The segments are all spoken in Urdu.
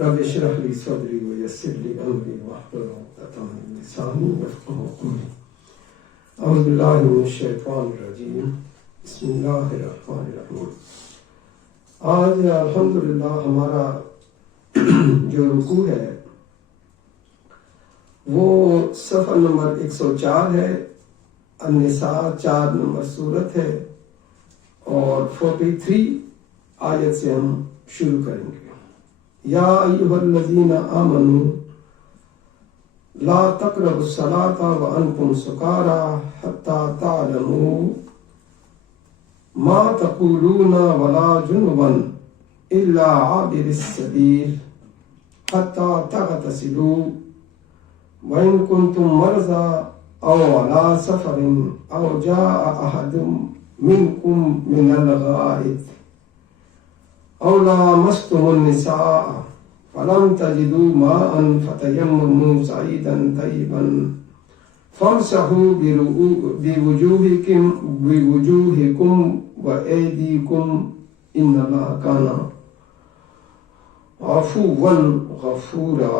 رب اشرح لي صدري ويسر لي امري واحلل عقدة من لساني يفقهوا قولي. اعوذ باللہ من الشیطان الرجیم. بسم اللہ الرحمن الرحیم. آج الحمدللہ ہمارا جو رکوع ہے وہ صفحہ نمبر 104 ہے. النساء 4 نمبر صورت ہے اور 43 آیت سے ہم شروع کریں گے. یا ایھا الذین آمنوا لا تقربوا الصلاة وانتم سکارى حتى تعلموا ما تقولون ولا جنبا الا عابر السبيل حتى تغتسلوا وان كنتم مرضى او على سفر او جاء احد منكم من الغائط او لامستم النساء فلم تجدوا ماء فتيمموا صعيدا طيبا فامسحوا بوجوهكم وأيديكم إن الله كان عفوا غفورا.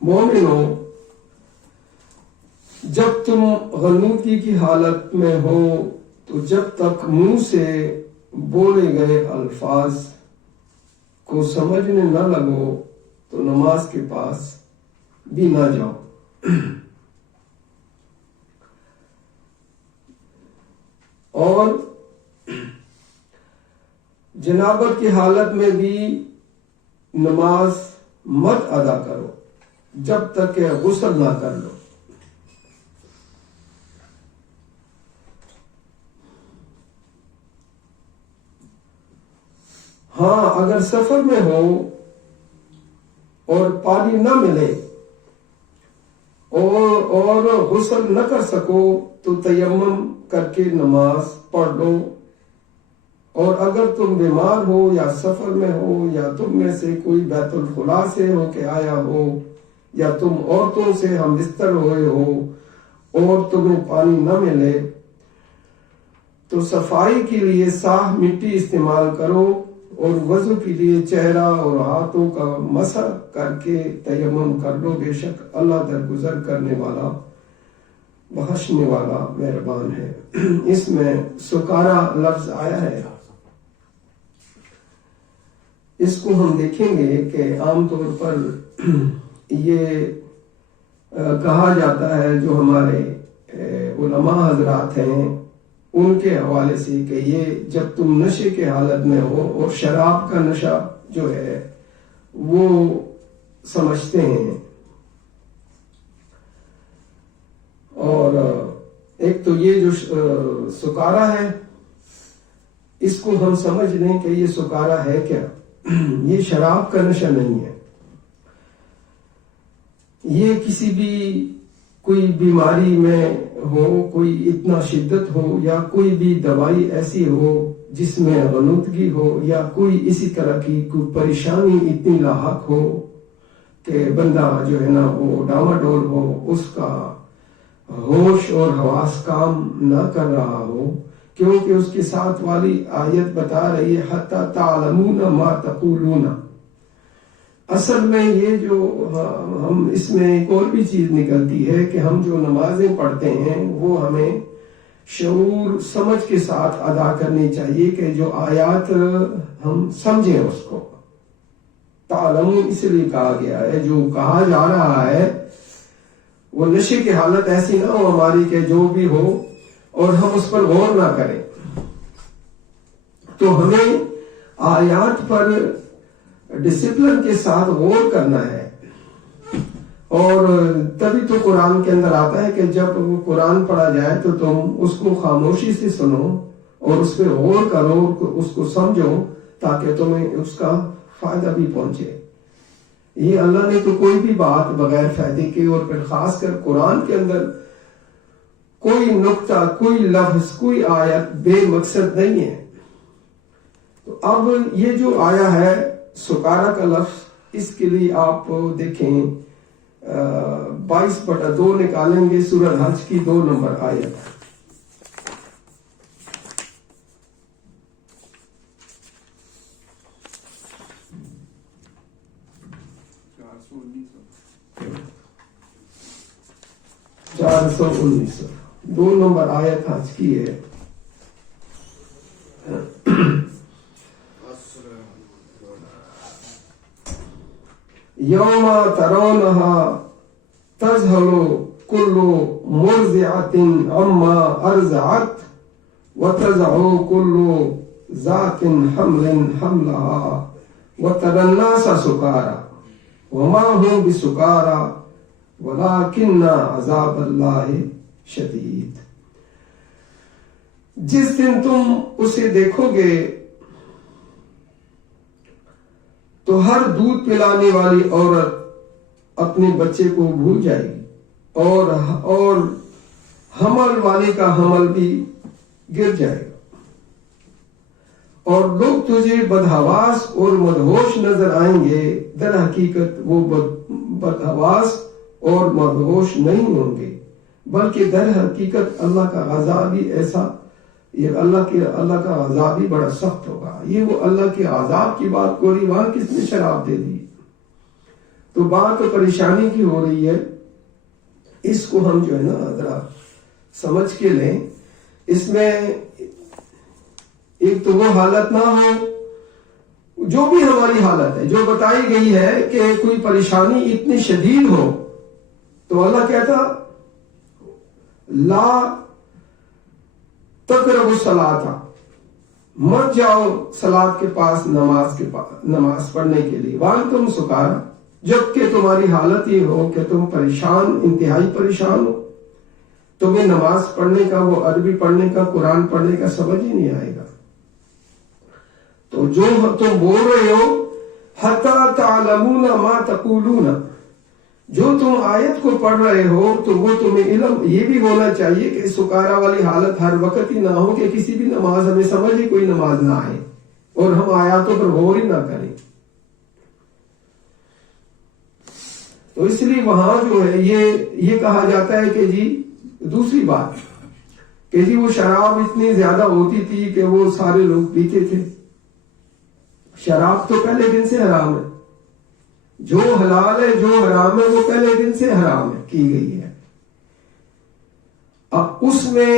مومنو، جب تم غنودگی کی حالت میں ہو تو جب تک منہ سے بولے گئے الفاظ کو سمجھنے نہ لگو تو نماز کے پاس بھی نہ جاؤ. اور جنابت کی حالت میں بھی نماز مت ادا کرو جب تک کہ غسل نہ کر لو. ہاں، اگر سفر میں ہو اور پانی نہ ملے اور غسل نہ کر سکو تو تیمم کر کے نماز پڑھ لو. اور اگر تم بیمار ہو یا سفر میں ہو یا تم میں سے کوئی بیت الخلاء سے ہو کے آیا ہو یا تم عورتوں سے ہم بستر ہوئے ہو اور تمہیں پانی نہ ملے تو صفائی کے لیے صاف مٹی استعمال کرو اور وضو کے لیے چہرہ اور ہاتھوں کا مسح کر کے تیمم کر لو. بے شک اللہ درگزر کرنے والا بخشنے والا مہربان ہے. اس میں سکارا لفظ آیا ہے. اس کو ہم دیکھیں گے کہ عام طور پر یہ کہا جاتا ہے جو ہمارے علماء حضرات ہیں ان کے حوالے سے کہ یہ جب تم نشے کے حالت میں ہو اور شراب کا نشہ جو ہے وہ سمجھتے ہیں. اور ایک تو یہ جو سکارا ہے اس کو ہم سمجھ لیں کہ یہ سکارا ہے کیا. یہ شراب کا نشہ نہیں ہے. یہ کسی بھی کوئی بیماری میں ہو، کوئی اتنا شدت ہو یا کوئی بھی دوائی ایسی ہو جس میں غنودگی ہو یا کوئی اسی طرح کی کوئی پریشانی اتنی لاحق ہو کہ بندہ جو ہے نا وہ ڈاواڈول ہو، اس کا ہوش اور حواس کام نہ کر رہا ہو، کیونکہ اس کے ساتھ والی آیت بتا رہی ہے حتی تعلمون ما تقولون. اصل میں یہ جو ہم اس میں ایک اور بھی چیز نکلتی ہے کہ ہم جو نمازیں پڑھتے ہیں وہ ہمیں شعور سمجھ کے ساتھ ادا کرنی چاہیے کہ جو آیات ہم سمجھیں اس کو. تعلمون اس لیے کہا گیا ہے، جو کہا جا رہا ہے وہ نشے کی حالت ایسی نہ ہو ہماری کہ جو بھی ہو اور ہم اس پر غور نہ کریں. تو ہمیں آیات پر ڈسپلن کے ساتھ غور کرنا ہے. اور تبھی تو قرآن کے اندر آتا ہے کہ جب قرآن پڑھا جائے تو تم اس کو خاموشی سے سنو اور اس پہ غور کرو، اس کو سمجھو تاکہ تمہیں اس کا فائدہ بھی پہنچے. یہ اللہ نے تو کوئی بھی بات بغیر فائدے کے، اور پھر خاص کر قرآن کے اندر کوئی نقطہ، کوئی لفظ، کوئی آیت بے مقصد نہیں ہے. تو اب یہ جو آیا ہے سکارا کا لفظ، اس کے لیے آپ دیکھیں 22/2 نکالیں گے سورہ حج کی 2 نمبر آیت. 419 2 نمبر آیت آج کی ہے. یوم ترونہا تذہل کل مرضعۃ عما ارضعت وتضع کل ذات حمل حملها وتری الناس سکارى وما هم بسکارى ولكن عذاب اللہ شدید. جس دن تم اسے دیکھو گے تو ہر دودھ پلانے والی عورت اپنے بچے کو بھول جائے گی اور حمل والے کا حمل بھی گر جائے گا، اور لوگ تجھے بدحواس اور مدہوش نظر آئیں گے. در حقیقت وہ بدحواس اور مدہوش نہیں ہوں گے، بلکہ در حقیقت اللہ کا عذاب ہی ایسا، یہ اللہ کا عذاب ہی بڑا سخت ہوگا. یہ وہ اللہ کے عذاب کی بات ہو رہی، وہاں کس نے شراب دے دی؟ تو بات تو پریشانی کی ہو رہی ہے. اس کو ہم جو ہے نا ذرا سمجھ کے لیں. اس میں ایک تو وہ حالت نہ ہو جو بھی ہماری حالت ہے جو بتائی گئی ہے کہ کوئی پریشانی اتنی شدید ہو تو اللہ کہتا لا تقربوا الصلاۃ، مت جاؤ صلاۃ کے پاس، نماز پڑھنے کے لیے، وانتم سکارى، جبکہ تمہاری حالت یہ ہو کہ تم پریشان، انتہائی پریشان ہو. تمہیں نماز پڑھنے کا، وہ عربی پڑھنے کا، قرآن پڑھنے کا سمجھ ہی نہیں آئے گا. تو جو تم بول رہے ہو حتی تعلمون ما تقولون، جو تم آیت کو پڑھ رہے ہو تو وہ تمہیں علم یہ بھی ہونا چاہیے کہ سکارا والی حالت ہر وقت ہی نہ ہو کہ کسی بھی نماز ہمیں سمجھ ہی کوئی نماز نہ آئے اور ہم آیاتوں پر غور ہی نہ کریں. تو اس لیے وہاں جو ہے یہ کہا جاتا ہے کہ جی دوسری بات کہ جی وہ شراب اتنی زیادہ ہوتی تھی کہ وہ سارے لوگ پیتے تھے. شراب تو پہلے دن سے حرام ہے، جو حلال ہے جو حرام ہے وہ پہلے دن سے حرام ہے کی گئی ہے. اب اس میں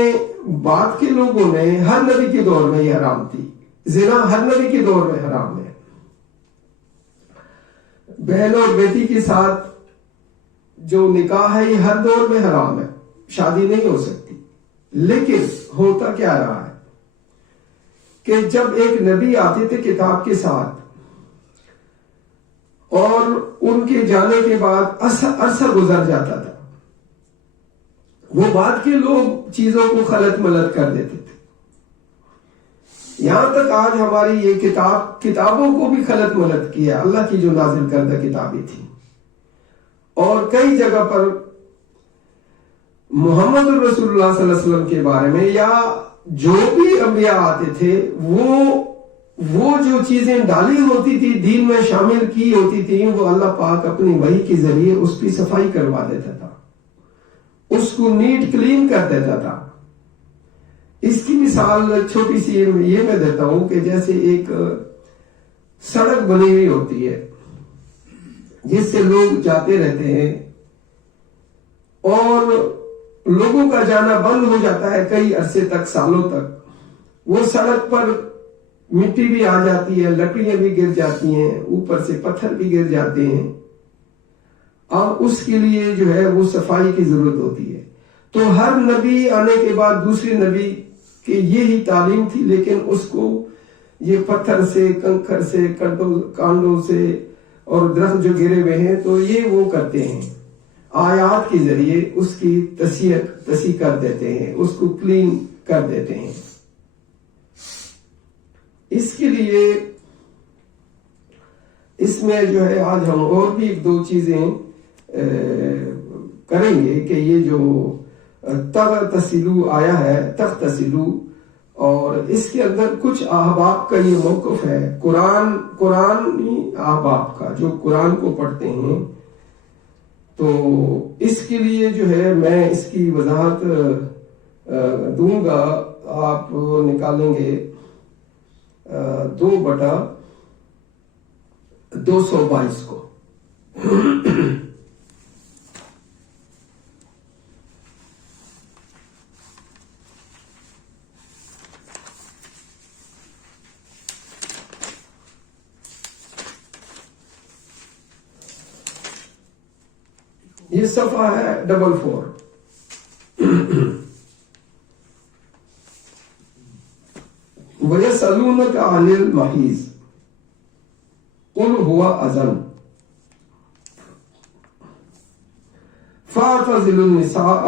بعد کے لوگوں نے، ہر نبی کے دور میں یہ حرام تھی. زنا ہر نبی کے دور میں حرام ہے. بہن اور بیٹی کے ساتھ جو نکاح ہے یہ ہر دور میں حرام ہے، شادی نہیں ہو سکتی. لیکن ہوتا کیا رہا ہے کہ جب ایک نبی آتے تھے کتاب کے ساتھ اور ان کے جانے کے بعد عرصہ گزر جاتا تھا، وہ بعد کے لوگ چیزوں کو خلط ملط کر دیتے تھے. یہاں تک آج ہماری یہ کتابوں کو بھی خلط ملط کیا، اللہ کی جو نازل کردہ کتابیں تھیں. اور کئی جگہ پر محمد رسول اللہ صلی اللہ علیہ وسلم کے بارے میں یا جو بھی انبیاء آتے تھے وہ جو چیزیں ڈالی ہوتی تھی، دین میں شامل کی ہوتی تھی، وہ اللہ پاک اپنی وحی کے ذریعے اس کی صفائی کروا دیتا تھا، اس کو نیٹ کلین کر دیتا تھا. اس کی مثال چھوٹی سی یہ میں دیتا ہوں کہ جیسے ایک سڑک بنی ہوئی ہوتی ہے جس سے لوگ جاتے رہتے ہیں اور لوگوں کا جانا بند ہو جاتا ہے کئی عرصے تک، سالوں تک. وہ سڑک پر مٹی بھی آ جاتی ہے، لکڑیاں بھی گر جاتی ہیں، اوپر سے پتھر بھی گر جاتے ہیں، اور اس کے لیے جو ہے وہ صفائی کی ضرورت ہوتی ہے. تو ہر نبی آنے کے بعد دوسرے نبی کی یہی تعلیم تھی، لیکن اس کو یہ پتھر سے، کنکر سے، کانڈوں سے اور درخت جو گرے ہوئے ہیں تو یہ وہ کرتے ہیں، آیات کے ذریعے اس کی تصحیح کر دیتے ہیں، اس کو کلین کر دیتے ہیں. اس کے لیے اس میں جو ہے آج ہم اور بھی ایک دو چیزیں کریں گے کہ یہ جو تغتسلو آیا ہے، تغتسلو، اور اس کے اندر کچھ احباب کا یہ موقف ہے، قرآنی احباب کا جو قرآن کو پڑھتے ہیں. تو اس کے لیے جو ہے میں اس کی وضاحت دوں گا. آپ نکالیں گے 2/222 کو. یہ صفحہ ہے 44. وَيَسْأَلُونَكَ عَنِ الْمَحِيضِ قُلْ هُوَ أَذًى فَاعْتَزِلُوا النِّسَاءَ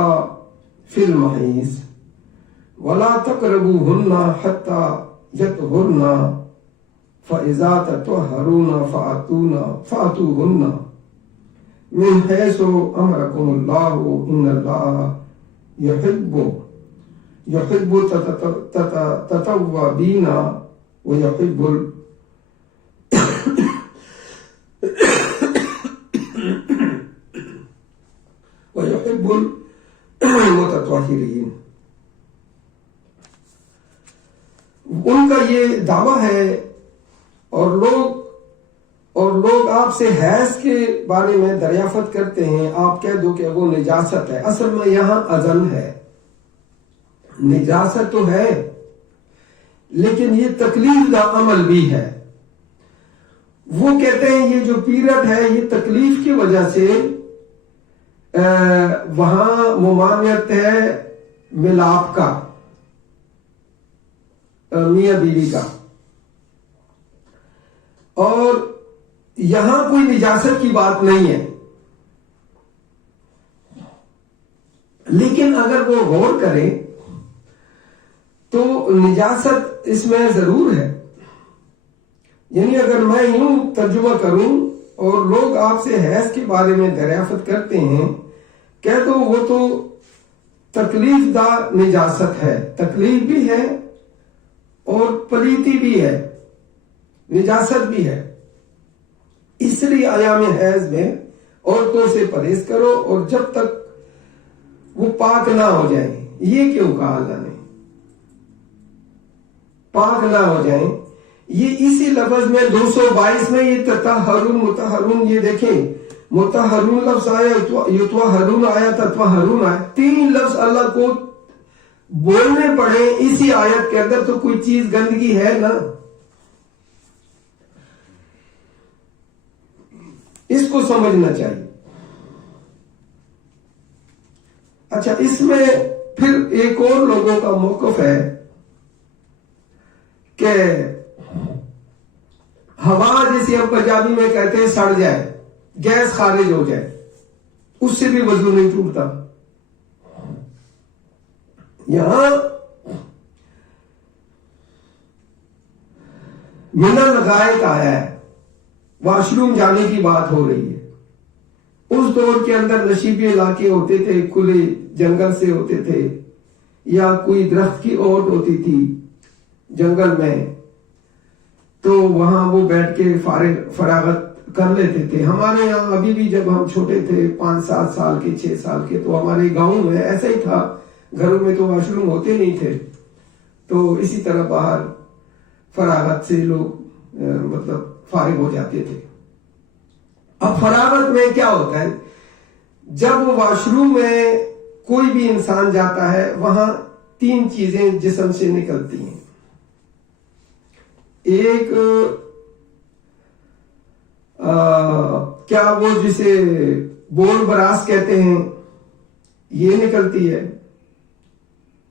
فِي الْمَحِيضِ وَلَا تَقْرَبُوهُنَّ حَتَّى يَطْهُرْنَ فَإِذَا تَطَهَّرُونَ فَأْتُوهُنَّ مِنْ حَيْثُ أَمَرَكُمُ اللَّهُ إِنَّ اللَّهَ يحب التتوابين ويحب المتطهرين. ان کا یہ دعویٰ ہے اور لوگ آپ سے حیض کے بارے میں دریافت کرتے ہیں. آپ کہہ دو کہ وہ نجاست ہے. اصل میں یہاں اذن ہے. نجاست تو ہے لیکن یہ تکلیف کا عمل بھی ہے. وہ کہتے ہیں یہ جو پیریڈ ہے یہ تکلیف کی وجہ سے وہاں ممانعت ہے ملاپ کا، میاں بیوی کا، اور یہاں کوئی نجاست کی بات نہیں ہے. لیکن اگر وہ غور کریں تو نجاست اس میں ضرور ہے. یعنی اگر میں یوں ترجمہ کروں اور لوگ آپ سے حیض کے بارے میں دریافت کرتے ہیں، کہہ دو وہ تو تکلیف دہ نجاست ہے. تکلیف بھی ہے اور پلیتی بھی ہے، نجاست بھی ہے. اس لیے ایام حیض میں عورتوں سے پرہیز کرو اور جب تک وہ پاک نہ ہو جائیں. یہ کیوں کہا اللہ نے پاک نہ ہو جائیں؟ یہ اسی لفظ میں 222 میں یہ تطہرون متطہرون، یہ دیکھیں متطہرون لفظ آیا، یطہرون آیا، تطہرون آیا. 3 لفظ اللہ کو بولنے پڑے اسی آیت کے اندر، تو کوئی چیز گندگی ہے نا. اس کو سمجھنا چاہیے. اچھا، اس میں پھر ایک اور لوگوں کا موقف ہے کہ ہوا جیسے ہم پنجابی میں کہتے ہیں سڑ جائے، گیس خارج ہو جائے، اس سے بھی وضو نہیں ٹوٹتا. یہاں من الغائط آیا ہے، واش روم جانے کی بات ہو رہی ہے. اس دور کے اندر نشیبی علاقے ہوتے تھے، کھلے جنگل سے ہوتے تھے، یا کوئی درخت کی اوٹ ہوتی تھی جنگل میں، تو وہاں وہ بیٹھ کے فراغت کر لیتے تھے. ہمارے یہاں ابھی بھی جب ہم چھوٹے تھے 5-7 سال کے 6 سال کے، تو ہمارے گاؤں میں ایسا ہی تھا. گھروں میں تو واش روم ہوتے نہیں تھے، تو اسی طرح باہر فراغت سے لوگ مطلب فارغ ہو جاتے تھے. اب فراغت میں کیا ہوتا ہے، جب واش روم میں کوئی بھی انسان جاتا ہے وہاں 3 چیزیں جسم سے نکلتی ہیں. ایک کیا وہ جسے بول براس کہتے ہیں، یہ نکلتی ہے.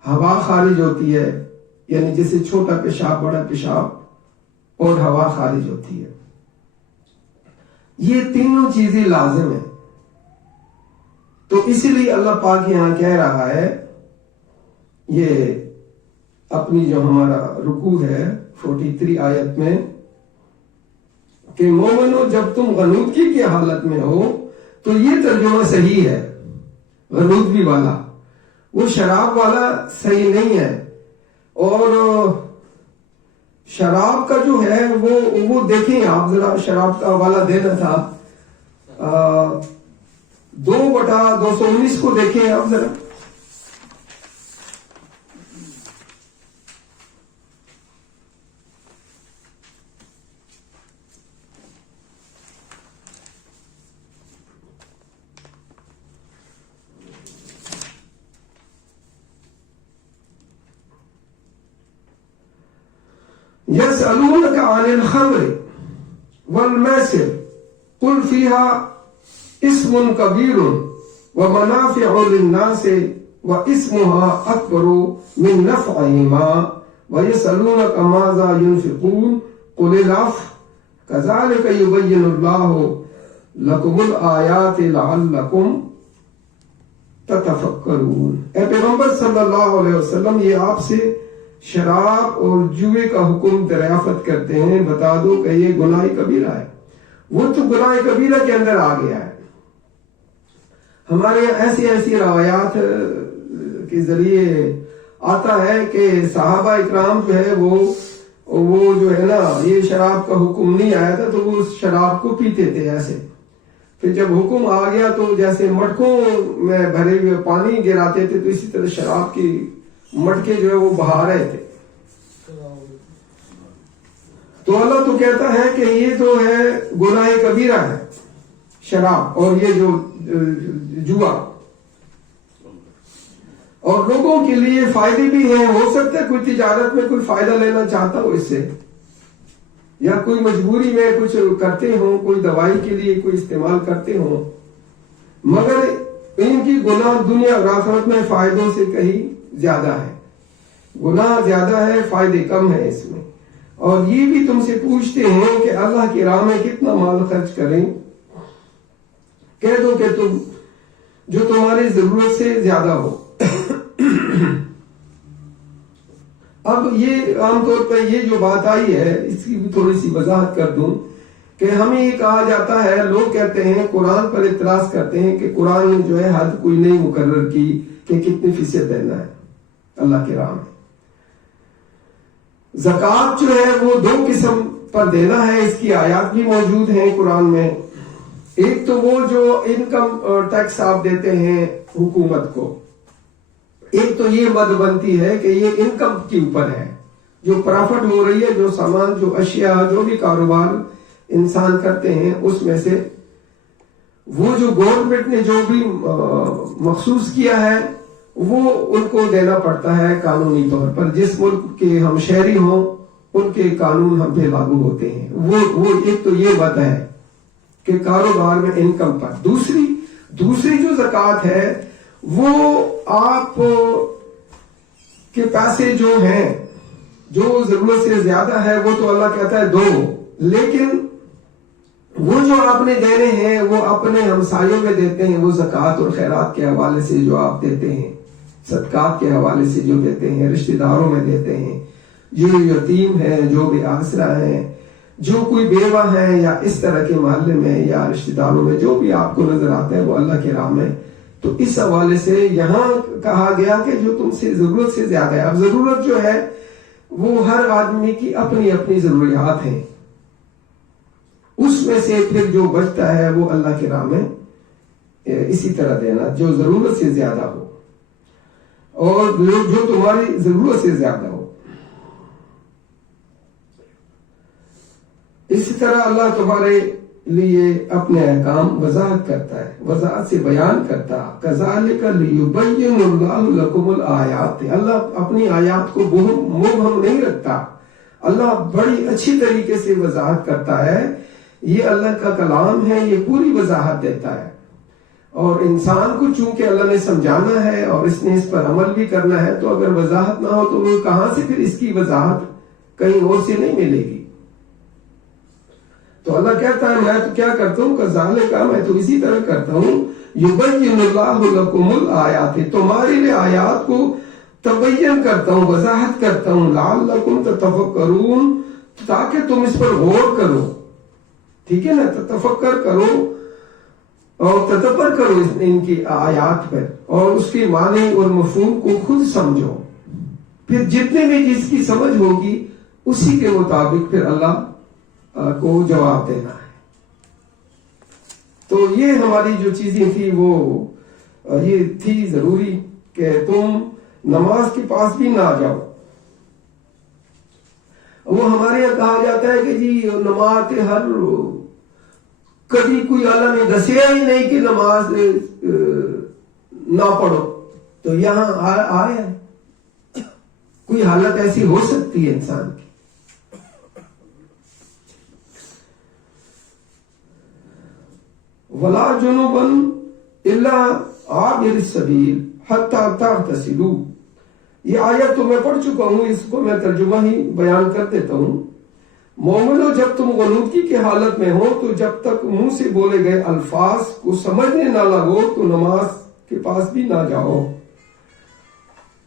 ہوا خارج ہوتی ہے، یعنی جیسے چھوٹا پیشاب بڑا پیشاب، اور ہوا خارج ہوتی ہے. یہ تینوں چیزیں لازم ہیں. تو اسی لیے اللہ پاک یہاں کہہ رہا ہے، یہ اپنی جو ہمارا رکوع ہے 43 آیت میں، کہ مومنو جب تم غنودگی کی حالت میں ہو، تو یہ ترجمہ صحیح ہے، غنودگی والا، وہ شراب والا صحیح نہیں ہے. اور شراب کا جو ہے وہ دیکھیں آپ ذرا، شراب کا حوالہ دینا تھا 2/219 کو دیکھیں آپ ذرا. يسألونك عن الخمر والميسر قل فيها اسم كبير ومنافع للناس واسمها أكبر من نفعهما ويسألونك ماذا ينفقون قل العفو كذلك يبين الله لكم الآيات لعلكم تتفکرون۔ اے پیغمبر صلی اللہ علیہ وسلم، یہ آپ سے شراب اور جوئے کا حکم دریافت کرتے ہیں، بتا دو کہ یہ گناہ کبیرہ ہے۔ وہ تو گناہ کبیرہ کے اندر آ گیا ہے۔ ہمارے یہاں ایسی روایات کے ذریعے آتا ہے کہ صحابہ اکرام جو ہے وہ جو ہے نا، یہ شراب کا حکم نہیں آیا تھا تو وہ اس شراب کو پیتے تھے ایسے، پھر جب حکم آ گیا تو جیسے مٹکوں میں بھرے ہوئے پانی گراتے تھے تو اسی طرح شراب کی مٹکے جو ہے وہ بہا رہے تھے۔ تو اللہ تو کہتا ہے کہ یہ تو ہے گناہ کبیرہ ہے شراب اور یہ جو جوا، اور لوگوں کے لیے فائدے بھی ہیں۔ ہو سکتا ہے کوئی تجارت میں کوئی فائدہ لینا چاہتا ہو اس سے، یا کوئی مجبوری میں کچھ کرتے ہوں، کوئی دوائی کے لیے کوئی استعمال کرتے ہوں، مگر ان کی گناہ دنیا اور آخرت میں فائدوں سے کہیں زیادہ ہے۔ گناہ زیادہ ہے، فائدے کم ہیں اس میں۔ اور یہ بھی تم سے پوچھتے ہیں کہ اللہ کی راہ میں کتنا مال خرچ کریں، کہہ دو کہ تم جو تمہاری ضرورت سے زیادہ ہو۔ اب یہ عام طور پر یہ جو بات آئی ہے اس کی بھی تھوڑی سی وضاحت کر دوں کہ ہمیں یہ کہا جاتا ہے، لوگ کہتے ہیں قرآن پر اعتراض کرتے ہیں کہ قرآن نے جو ہے حد کوئی نہیں مقرر کی کہ کتنی فیصد دینا ہے اللہ کے راہ میں۔ زکوٰۃ جو ہے وہ 2 قسم پر دینا ہے، اس کی آیات بھی موجود ہیں قرآن میں۔ ایک تو وہ جو انکم ٹیکس آپ دیتے ہیں حکومت کو، ایک تو یہ مد بنتی ہے کہ یہ انکم کے اوپر ہے، جو پرافٹ ہو رہی ہے، جو سامان، جو اشیاء، جو بھی کاروبار انسان کرتے ہیں اس میں سے وہ جو گورنمنٹ نے جو بھی مخصوص کیا ہے وہ ان کو دینا پڑتا ہے قانونی طور پر۔ جس ملک کے ہم شہری ہوں ان کے قانون ہم پہ لاگو ہوتے ہیں۔ وہ ایک تو یہ بات ہے کہ کاروبار میں انکم پر۔ دوسری جو زکوٰۃ ہے وہ آپ کے پیسے جو ہیں، جو ضرورت سے زیادہ ہے وہ تو اللہ کہتا ہے دو، لیکن وہ جو آپ نے دینے ہیں وہ اپنے ہمسایوں میں دیتے ہیں، وہ زکوٰۃ اور خیرات کے حوالے سے جو آپ دیتے ہیں، صدقات کے حوالے سے جو دیتے ہیں، رشتہ داروں میں دیتے ہیں، جو یتیم ہیں، جو بے آسرا ہیں، جو کوئی بیوہ ہیں، یا اس طرح کے محلے میں یا رشتہ داروں میں جو بھی آپ کو نظر آتا ہے وہ اللہ کے راہ میں۔ تو اس حوالے سے یہاں کہا گیا کہ جو تم سے ضرورت سے زیادہ ہے۔ اب ضرورت جو ہے وہ ہر آدمی کی اپنی اپنی ضروریات ہیں، اس میں سے پھر جو بچتا ہے وہ اللہ کے راہ میں اسی طرح دینا جو ضرورت سے زیادہ ہو، اور جو تمہاری ضرورت سے زیادہ ہو۔ اسی طرح اللہ تمہارے لیے اپنے احکام وضاحت کرتا ہے، وضاحت سے بیان کرتا ہے۔ کذالک لیبین اللہ لکم الآیات، اللہ اپنی آیات کو مبہم نہیں رکھتا، اللہ بڑی اچھی طریقے سے وضاحت کرتا ہے۔ یہ اللہ کا کلام ہے، یہ پوری وضاحت دیتا ہے، اور انسان کو چونکہ اللہ نے سمجھانا ہے اور اس نے اس پر عمل بھی کرنا ہے، تو اگر وضاحت نہ ہو تو وہ کہاں سے پھر اس کی وضاحت کہیں اور سے نہیں ملے گی۔ تو اللہ کہتا ہے میں تو کیا کرتا ہوں، کذالک، میں تو اسی طرح کرتا ہوں، یبین اللہ لکم الآیات، تمہارے لیے آیات کو تبین کرتا ہوں، وضاحت کرتا ہوں، لعلکم تتفکرون، تاکہ تم اس پر غور کرو، ٹھیک ہے نا، تفکر کرو اور تدبر کرو ان کی آیات پر، اور اس کے معنی اور مفہوم کو خود سمجھو، پھر جتنے بھی جس کی سمجھ ہوگی اسی کے مطابق پھر اللہ کو جواب دینا ہے۔ تو یہ ہماری جو چیزیں تھی وہ یہ تھی ضروری کہ تم نماز کے پاس بھی نہ جاؤ۔ وہ ہمارے یہاں کہا جاتا ہے کہ جی نماز ہر کبھی کوئی اللہ نے دسیا ہی نہیں کہ نماز نہ پڑھو، تو یہاں آیا ہے، کوئی حالت ایسی ہو سکتی ہے انسان کی۔ ولا جنوبا الا عابر السبیل حتی تغتسلوا. یہ آیت تو میں پڑھ چکا ہوں، اس کو میں ترجمہ ہی بیان کر دیتا ہوں. مومنو، جب تم غنودگی کی حالت میں ہو تو جب تک منہ سے بولے گئے الفاظ کو سمجھنے نہ لگو تو نماز کے پاس بھی نہ جاؤ.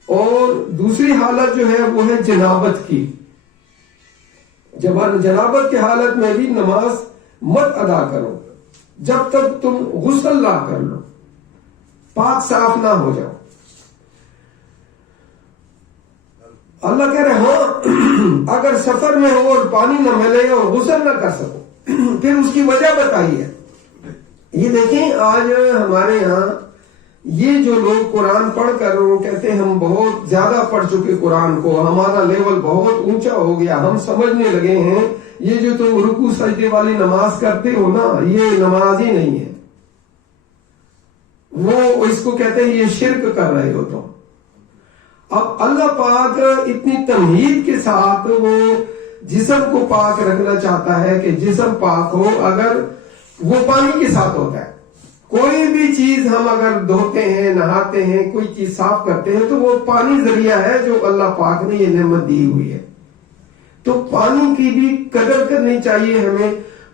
اور دوسری حالت جو ہے وہ ہے جنابت کی. جنابت کی حالت میں بھی نماز مت ادا کرو جب تک تم غسل نہ کر لو، پاک صاف نہ ہو جاؤ. اللہ کہہ رہے ہو اگر سفر میں ہو اور پانی نہ ملے اور غسل نہ کر سکو، پھر اس کی وجہ بتائیے. یہ دیکھیں آج ہمارے یہاں یہ جو لوگ قرآن پڑھ کر وہ کہتے ہیں ہم بہت زیادہ پڑھ چکے قرآن کو، ہمارا لیول بہت اونچا ہو گیا، ہم سمجھنے لگے ہیں یہ جو تم رکوع سجدے والی نماز کرتے ہو نا، یہ نماز ہی نہیں ہے. وہ اس کو کہتے ہیں یہ شرک کر رہے ہو تم. اب اللہ پاک اتنی تمہید کے ساتھ وہ جسم کو پاک رکھنا چاہتا ہے کہ جسم پاک ہو. اگر وہ پانی کے ساتھ ہوتا ہے، کوئی بھی چیز ہم اگر دھوتے ہیں، نہاتے ہیں، کوئی چیز صاف کرتے ہیں تو وہ پانی ذریعہ ہے جو اللہ پاک نے یہ نعمت دی ہوئی ہے. تو پانی کی بھی قدر کرنی چاہیے ہمیں.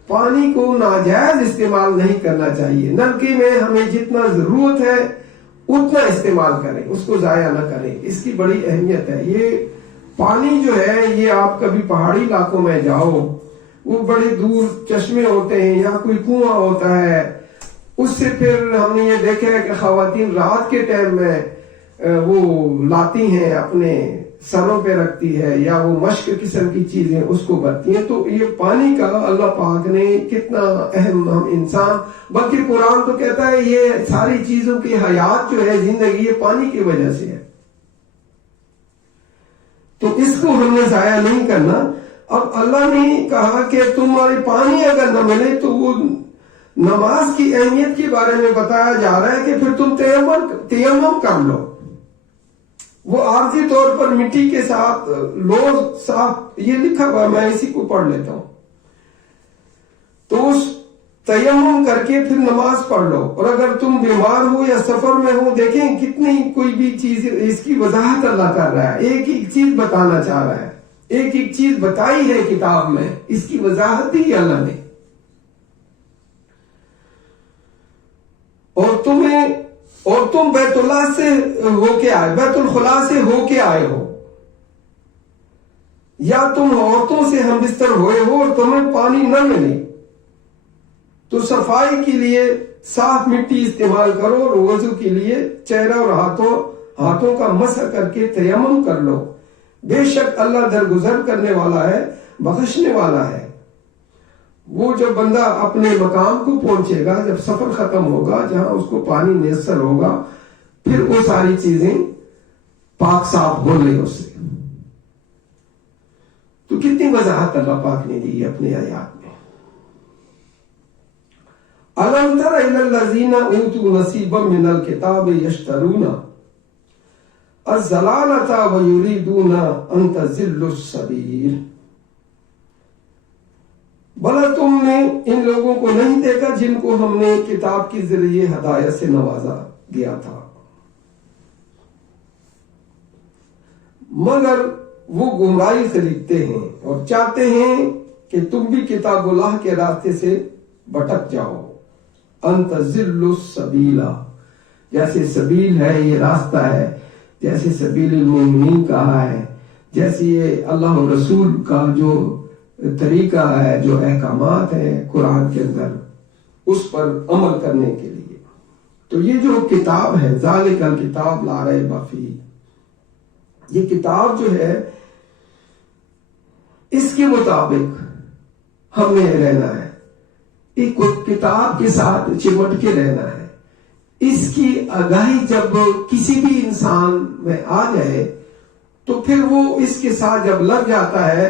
پانی کو ناجائز استعمال نہیں کرنا چاہیے. نلکے میں ہمیں جتنا ضرورت ہے اتنا استعمال کریں، اس کو ضائع نہ کریں. اس کی بڑی اہمیت ہے. یہ پانی جو ہے یہ آپ کبھی پہاڑی علاقوں میں جاؤ، وہ بڑے دور چشمے ہوتے ہیں یا کوئی کنواں ہوتا ہے، اس سے پھر ہم نے یہ دیکھا ہے کہ خواتین رات کے ٹائم میں وہ لاتی ہیں، اپنے سروں پہ رکھتی ہے، یا وہ مشک قسم کی چیزیں اس کو برتی ہیں. تو یہ پانی کا اللہ پاک نے کتنا اہم ہم انسان، بلکہ قرآن تو کہتا ہے یہ ساری چیزوں کی حیات جو ہے، زندگی، یہ پانی کی وجہ سے ہے. تو اس کو ہم نے ضائع نہیں کرنا. اب اللہ نے کہا کہ تمہارے پانی اگر نہ ملے تو وہ نماز کی اہمیت کے بارے میں بتایا جا رہا ہے کہ پھر تم تیمم کر لو. وہ عارضی طور پر مٹی کے ساتھ لو صاف، یہ لکھا ہوا، میں اسی کو پڑھ لیتا ہوں. تو اس تیمم کر کے پھر نماز پڑھ لو. اور اگر تم بیمار ہو یا سفر میں ہو، دیکھیں کتنی کوئی بھی چیز، اس کی وضاحت اللہ کر رہا ہے. ایک ایک چیز بتانا چاہ رہا ہے، ایک ایک چیز بتائی ہے کتاب میں، اس کی وضاحت ہی اللہ نے. اور تم بیت اللہ سے ہو کے آئے، بیت الخلا سے ہو کے آئے ہو، یا تم عورتوں سے ہم بستر ہوئے ہو اور تمہیں پانی نہ ملے تو صفائی کے لیے صاف مٹی استعمال کرو اور وضو کے لیے چہرہ اور ہاتھوں کا مسح کر کے تیمم کر لو. بے شک اللہ درگزر کرنے والا ہے، بخشنے والا ہے. وہ جب بندہ اپنے مقام کو پہنچے گا، جب سفر ختم ہوگا، جہاں اس کو پانی میسر ہوگا، پھر وہ ساری چیزیں پاک صاف ہو گئی اس سے. تو کتنی وضاحت اللہ پاک نے دی اپنے آیات میں. أَلَمْ تَرَ إِلَى الَّذِينَ أُوتُوا نَصِيبًا مِنَ الْكِتَابِ يَشْتَرُونَ الضَّلَالَةَ وَيُرِيدُونَ أَن تَضِلُّوا السَّبِيلَ. بھلا تم نے ان لوگوں کو نہیں دیکھا جن کو ہم نے کتاب کے ذریعے ہدایت سے نوازا گیا تھا، مگر وہ گمراہی خریدتے ہیں اور چاہتے ہیں کہ تم بھی کتاب اللہ کے راستے سے بھٹک جاؤ. ان تضلوا السبیل، جیسے سبیل ہے یہ راستہ ہے، جیسے سبیل المومنین کہا ہے، جیسے یہ اللہ و رسول کا جو طریقہ ہے، جو احکامات ہیں قرآن کے اندر، اس پر عمل کرنے کے لیے. تو یہ جو کتاب ہے، ذالک الکتاب لا ریب فیہ، یہ کتاب جو ہے اس کے مطابق ہم نے رہنا ہے. ایک کتاب کے ساتھ چمٹ کے رہنا ہے. اس کی آگاہی جب کسی بھی انسان میں آ جائے تو پھر وہ اس کے ساتھ جب لگ جاتا ہے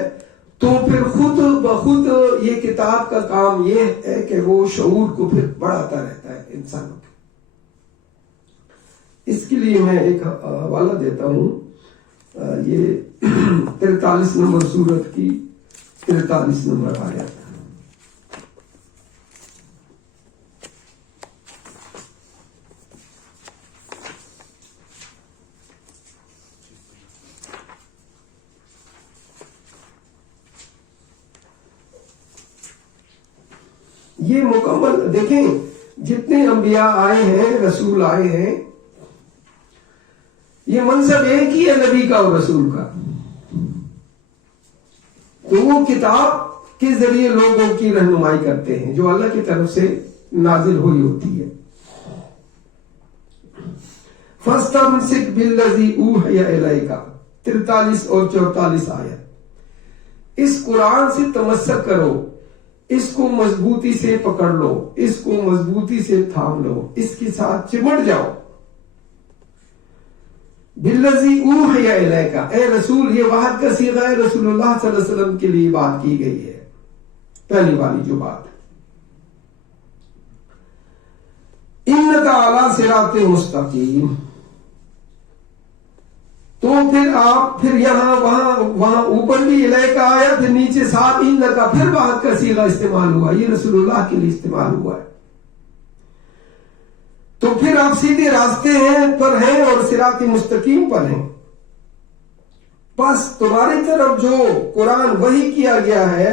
تو پھر خود بخود یہ کتاب کا کام یہ ہے کہ وہ شعور کو پھر بڑھاتا رہتا ہے انسانوں کے. اس کے لیے میں ایک حوالہ دیتا ہوں، یہ 43 نمبر سورت کی 43 نمبر آیت. یہ مکمل دیکھیں جتنے انبیاء آئے ہیں رسول آئے ہیں یہ منصب ایک ہی ہے نبی کا اور رسول کا. تو وہ کتاب کے ذریعے لوگوں کی رہنمائی کرتے ہیں جو اللہ کی طرف سے نازل ہوئی ہوتی ہے. فَاسْتَمْسِكْ بِالَّذِي أُوحِيَ إِلَيْكَ 43 اور 44 آیت. اس قرآن سے تمسک کرو، اس کو مضبوطی سے پکڑ لو، اس کو مضبوطی سے تھام لو، اس کے ساتھ چمٹ جاؤ. بالذی اوحی الیک، اے رسول، یہ وحد کا صیغہ ہے، رسول اللہ صلی اللہ علیہ وسلم کے لیے بات کی گئی ہے. پہلی والی جو بات ہے انک علی صراط مستقیم. تو پھر یہاں وہاں اوپر بھی الیک آیا، پھر نیچے ساتھ انک کا پھر وحد کا صیغہ استعمال ہوا. یہ رسول اللہ کے لیے استعمال ہوا ہے. تو پھر آپ سیدھے راستے پر ہیں اور صراط مستقیم پر ہیں. بس تمہاری طرف جو قرآن وحی کیا گیا ہے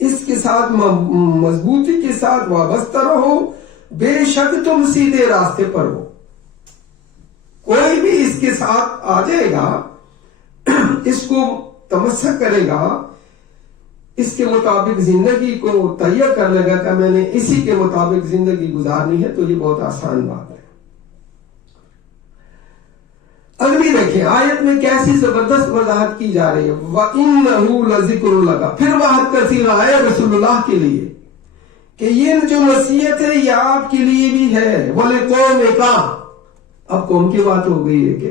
اس کے ساتھ مضبوطی کے ساتھ وابستہ رہو، بے شک تم سیدھے راستے پر ہو. کوئی بھی اس کے ساتھ آ جائے گا، اس کو تمسک کرے گا، اس کے مطابق زندگی کو تہیا کر لے گا کہ میں نے اسی کے مطابق زندگی گزارنی ہے، تو یہ بہت آسان بات ہے. اگلی دیکھیں آیت میں کیسی زبردست وضاحت کی جا رہی ہے. وَإِنَّهُ لَذِكْرٌ لَكَ. پھر وحد کا صیغہ ہے رسول اللہ کے لیے کہ یہ جو نصیحت ہے یہ آپ کے لیے بھی ہے. وَلِقَوْمِكَ. اب قوم کی بات ہو گئی ہے کہ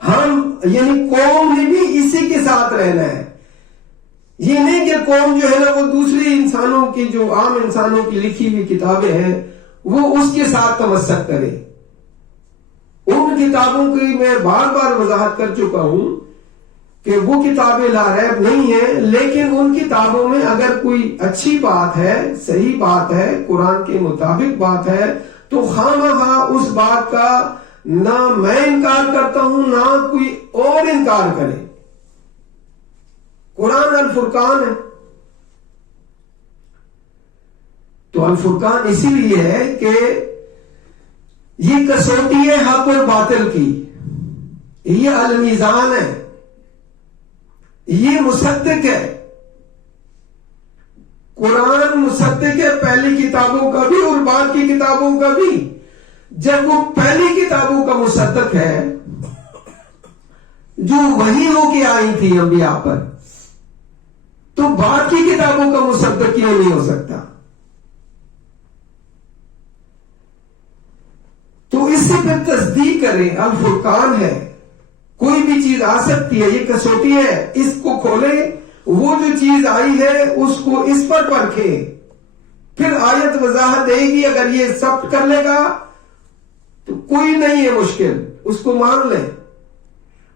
ہم یعنی قوم نے بھی اسی کے ساتھ رہنا ہے. یہ نہیں کہ قوم جو ہے نا وہ دوسری انسانوں کی جو عام انسانوں کی لکھی ہوئی کتابیں ہیں وہ اس کے ساتھ تمسک کرے. ان کتابوں کی میں بار بار وضاحت کر چکا ہوں کہ وہ کتابیں لا ریب نہیں ہیں، لیکن ان کتابوں میں اگر کوئی اچھی بات ہے، صحیح بات ہے، قرآن کے مطابق بات ہے تو خواہ اس بات کا نہ میں انکار کرتا ہوں نہ کوئی اور انکار کرے. قرآن الفرقان ہے. تو الفرقان اسی لیے ہے کہ یہ کسوٹی ہے حق اور باطل کی، یہ المیزان ہے، یہ مصدق ہے. قرآن مصدق ہے پہلی کتابوں کا بھی اور بعد کی کتابوں کا بھی. جب وہ پہلی کتابوں کا مصدق ہے جو وحی ہو کے آئی تھی انبیاء پر، تو بعد کی کتابوں کا مصدق کیوں نہیں ہو سکتا؟ تو اس سے پھر تصدیق کریں. الفرقان ہے، کوئی بھی چیز آ سکتی ہے، یہ کسوٹی ہے، اس کو کھولیں، وہ جو چیز آئی ہے اس کو اس پر پرکھیں. پھر آیت وضاحت دے گی. اگر یہ ثبت کر لے گا تو کوئی نہیں ہے مشکل، اس کو مان لیں.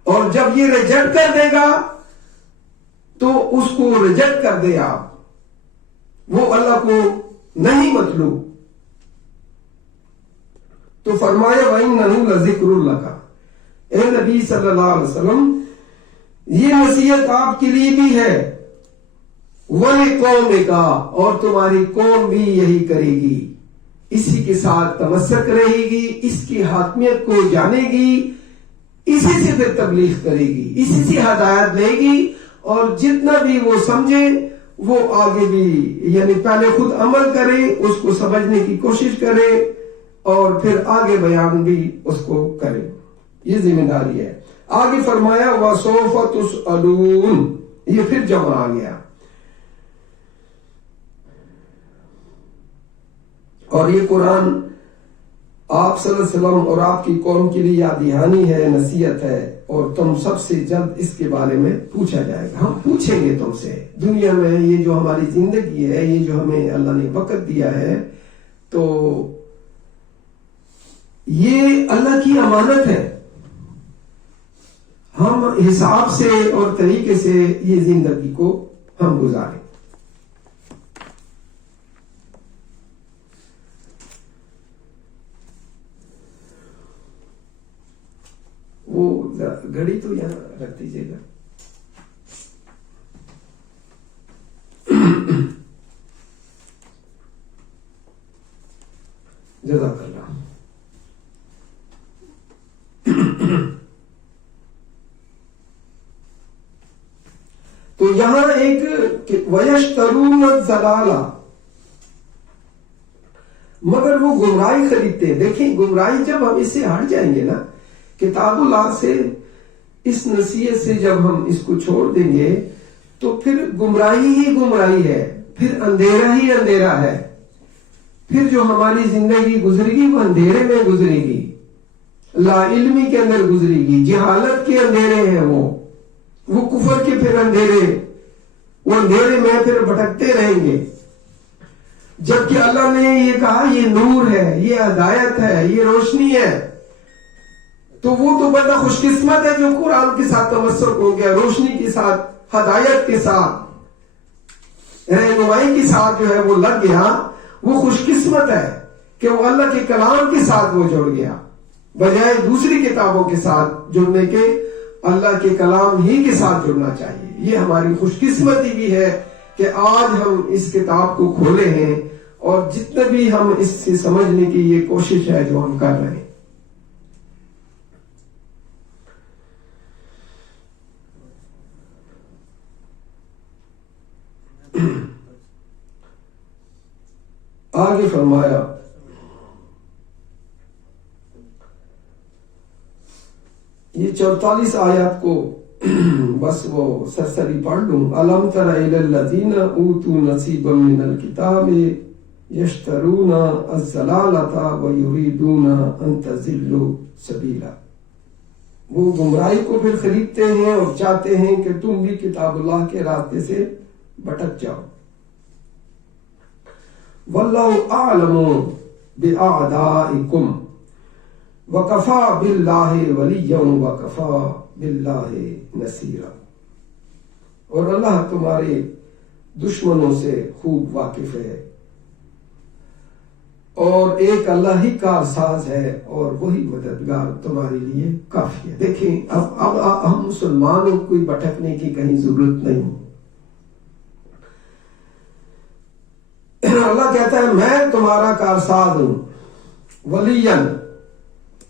اور جب یہ ریجیکٹ کر دے گا تو اس کو ریجیکٹ کر دے آپ، وہ اللہ کو نہیں مطلوب. تو فرمایا وَإِنَّهُ لَذِكْرٌ لَكَ. اے نبی صلی اللہ علیہ وسلم یہ نصیحت آپ کے لیے بھی ہے. وَلِقَوْمِكَ. اور تمہاری قوم بھی یہی کرے گی، اسی کے ساتھ تمسک رہے گی، اس کی حاکمیت کو جانے گی، اسی سے پھر تبلیغ کرے گی، اسی سے ہدایت لے گی. اور جتنا بھی وہ سمجھے وہ آگے بھی یعنی پہلے خود عمل کرے، اس کو سمجھنے کی کوشش کرے اور پھر آگے بیان بھی اس کو کرے. یہ ذمہ داری ہے. آگے فرمایا وَسَوْفَ تُسْأَلُونَ. یہ پھر جمع آ گیا. اور یہ قرآن آپ صلی اللہ علیہ وسلم اور آپ کی قوم کے لیے یاد دہانی ہے، نصیحت ہے، اور تم سب سے جلد اس کے بارے میں پوچھا جائے گا. ہم پوچھیں گے تم سے. دنیا میں یہ جو ہماری زندگی ہے، یہ جو ہمیں اللہ نے وقت دیا ہے، تو یہ اللہ کی امانت ہے. ہم حساب سے اور طریقے سے یہ زندگی کو ہم گزاریں. وہ گھڑی تو یہاں رکھ دیجیے گا. جزاک اللہ. تو یہاں ایک وَيَشْتَرُونَ الضَّلَالَ، مگر وہ گمراہی خریدتے ہیں. دیکھیں گمراہی جب ہم اس سے ہٹ جائیں گے نا، کتاب اللہ سے، اس نصیحت سے جب ہم اس کو چھوڑ دیں گے تو پھر گمراہی ہی گمراہی ہے، پھر اندھیرا ہی اندھیرا ہے. پھر جو ہماری زندگی گزرے گی وہ اندھیرے میں گزرے گی، لا علمی کے اندر گزرے گی، جہالت کے اندھیرے ہیں وہ کفر کے پھر اندھیرے، وہ اندھیرے میں پھر بھٹکتے رہیں گے. جبکہ اللہ نے یہ کہا یہ نور ہے، یہ ہدایت ہے، یہ روشنی ہے، تو وہ تو بندہ خوش قسمت ہے جو قرآن کے ساتھ تمسک ہو گیا، روشنی کے ساتھ، ہدایت کے ساتھ، رہنمائی کے ساتھ جو ہے وہ لگ گیا. وہ خوش قسمت ہے کہ وہ اللہ کے کلام کے ساتھ وہ جڑ گیا، بجائے دوسری کتابوں کے ساتھ جڑنے کے اللہ کے کلام ہی کے ساتھ جڑنا چاہیے. یہ ہماری خوش قسمتی بھی ہے کہ آج ہم اس کتاب کو کھولے ہیں اور جتنا بھی ہم اس سے سمجھنے کی یہ کوشش ہے جو ہم کر رہے ہیں. آگے فرمایا یہ 44 آیات کو بس وہ سرسری پڑھ لوں. الم تر الی الذین اوتوا نصیبا من الکتاب یشترون الضلالۃ ویریدون ان تضلوا سبیلا. وہ گمراہی کو پھر خریدتے ہیں اور چاہتے ہیں کہ تم بھی کتاب اللہ کے راستے سے بھٹک جاؤ. واللہ اعلم باعدائکم وکفا باللہ ولیا وکفا باللہ نصیرا. اور اللہ تمہارے دشمنوں سے خوب واقف ہے اور ایک اللہ ہی کارساز ہے اور وہی مددگار تمہارے لیے کافی ہے. دیکھیں اب ہم مسلمانوں کو کوئی بھٹکنے کی کہیں ضرورت نہیں. اللہ کہتا ہے میں تمہارا کارساز ہوں، ولین،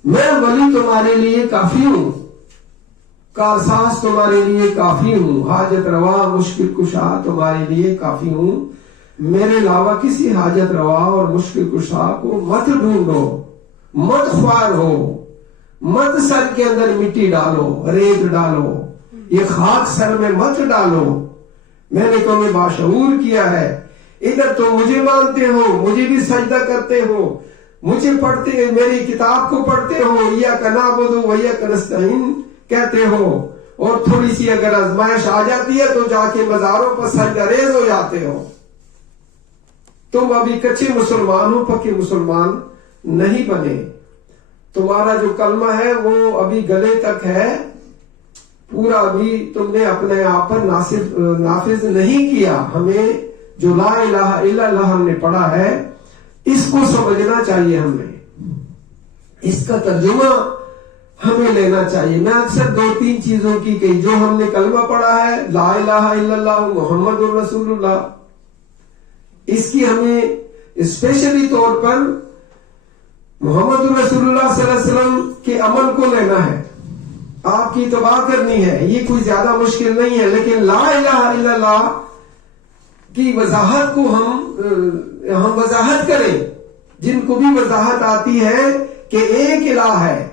میں ولی تمہارے لیے کافی ہوں، کارساز تمہارے لیے کافی ہوں، حاجت روا مشکل کشا تمہارے لیے کافی ہوں. میرے علاوہ کسی حاجت روا اور مشکل کشا کو مت ڈھونڈو، مت خوار ہو، مت سر کے اندر مٹی ڈالو، ریت ڈالو، یہ خاک سر میں مت ڈالو. میں نے تمہیں باشعور کیا ہے، ادھر تو مجھے مانتے ہو، مجھے بھی سجدہ کرتے ہو، مجھے پڑھتے، میری کتاب کو پڑھتے ہو، ایاک نعبد و ایاک نستعین کہتے ہو، اور تھوڑی سی اگر آزمائش آ جاتی ہے تو جا کے مزاروں پر سجدہ ریز ہو جاتے ہو. تم ابھی کچے مسلمان ہو، پکے مسلمان نہیں بنے. تمہارا جو کلمہ ہے وہ ابھی گلے تک ہے، پورا ابھی تم نے اپنے آپ پر نافذ نہیں کیا. ہمیں جو لا الہ الا اللہ ہم نے پڑھا ہے اس کو سمجھنا چاہیے، ہمیں اس کا ترجمہ ہمیں لینا چاہیے. میں اکثر 2-3 چیزوں کی کہی، جو ہم نے کلمہ پڑھا ہے لا الہ الا اللہ محمد الرسول اللہ، اس کی ہمیں اسپیشلی طور پر محمد الرسول اللہ صلی اللہ علیہ وسلم کے عمل کو لینا ہے، آپ کی اتباع کرنی ہے. یہ کوئی زیادہ مشکل نہیں ہے. لیکن لا الہ الا اللہ کی وضاحت کو ہم وضاحت کریں، جن کو بھی وضاحت آتی ہے کہ ایک الہ ہے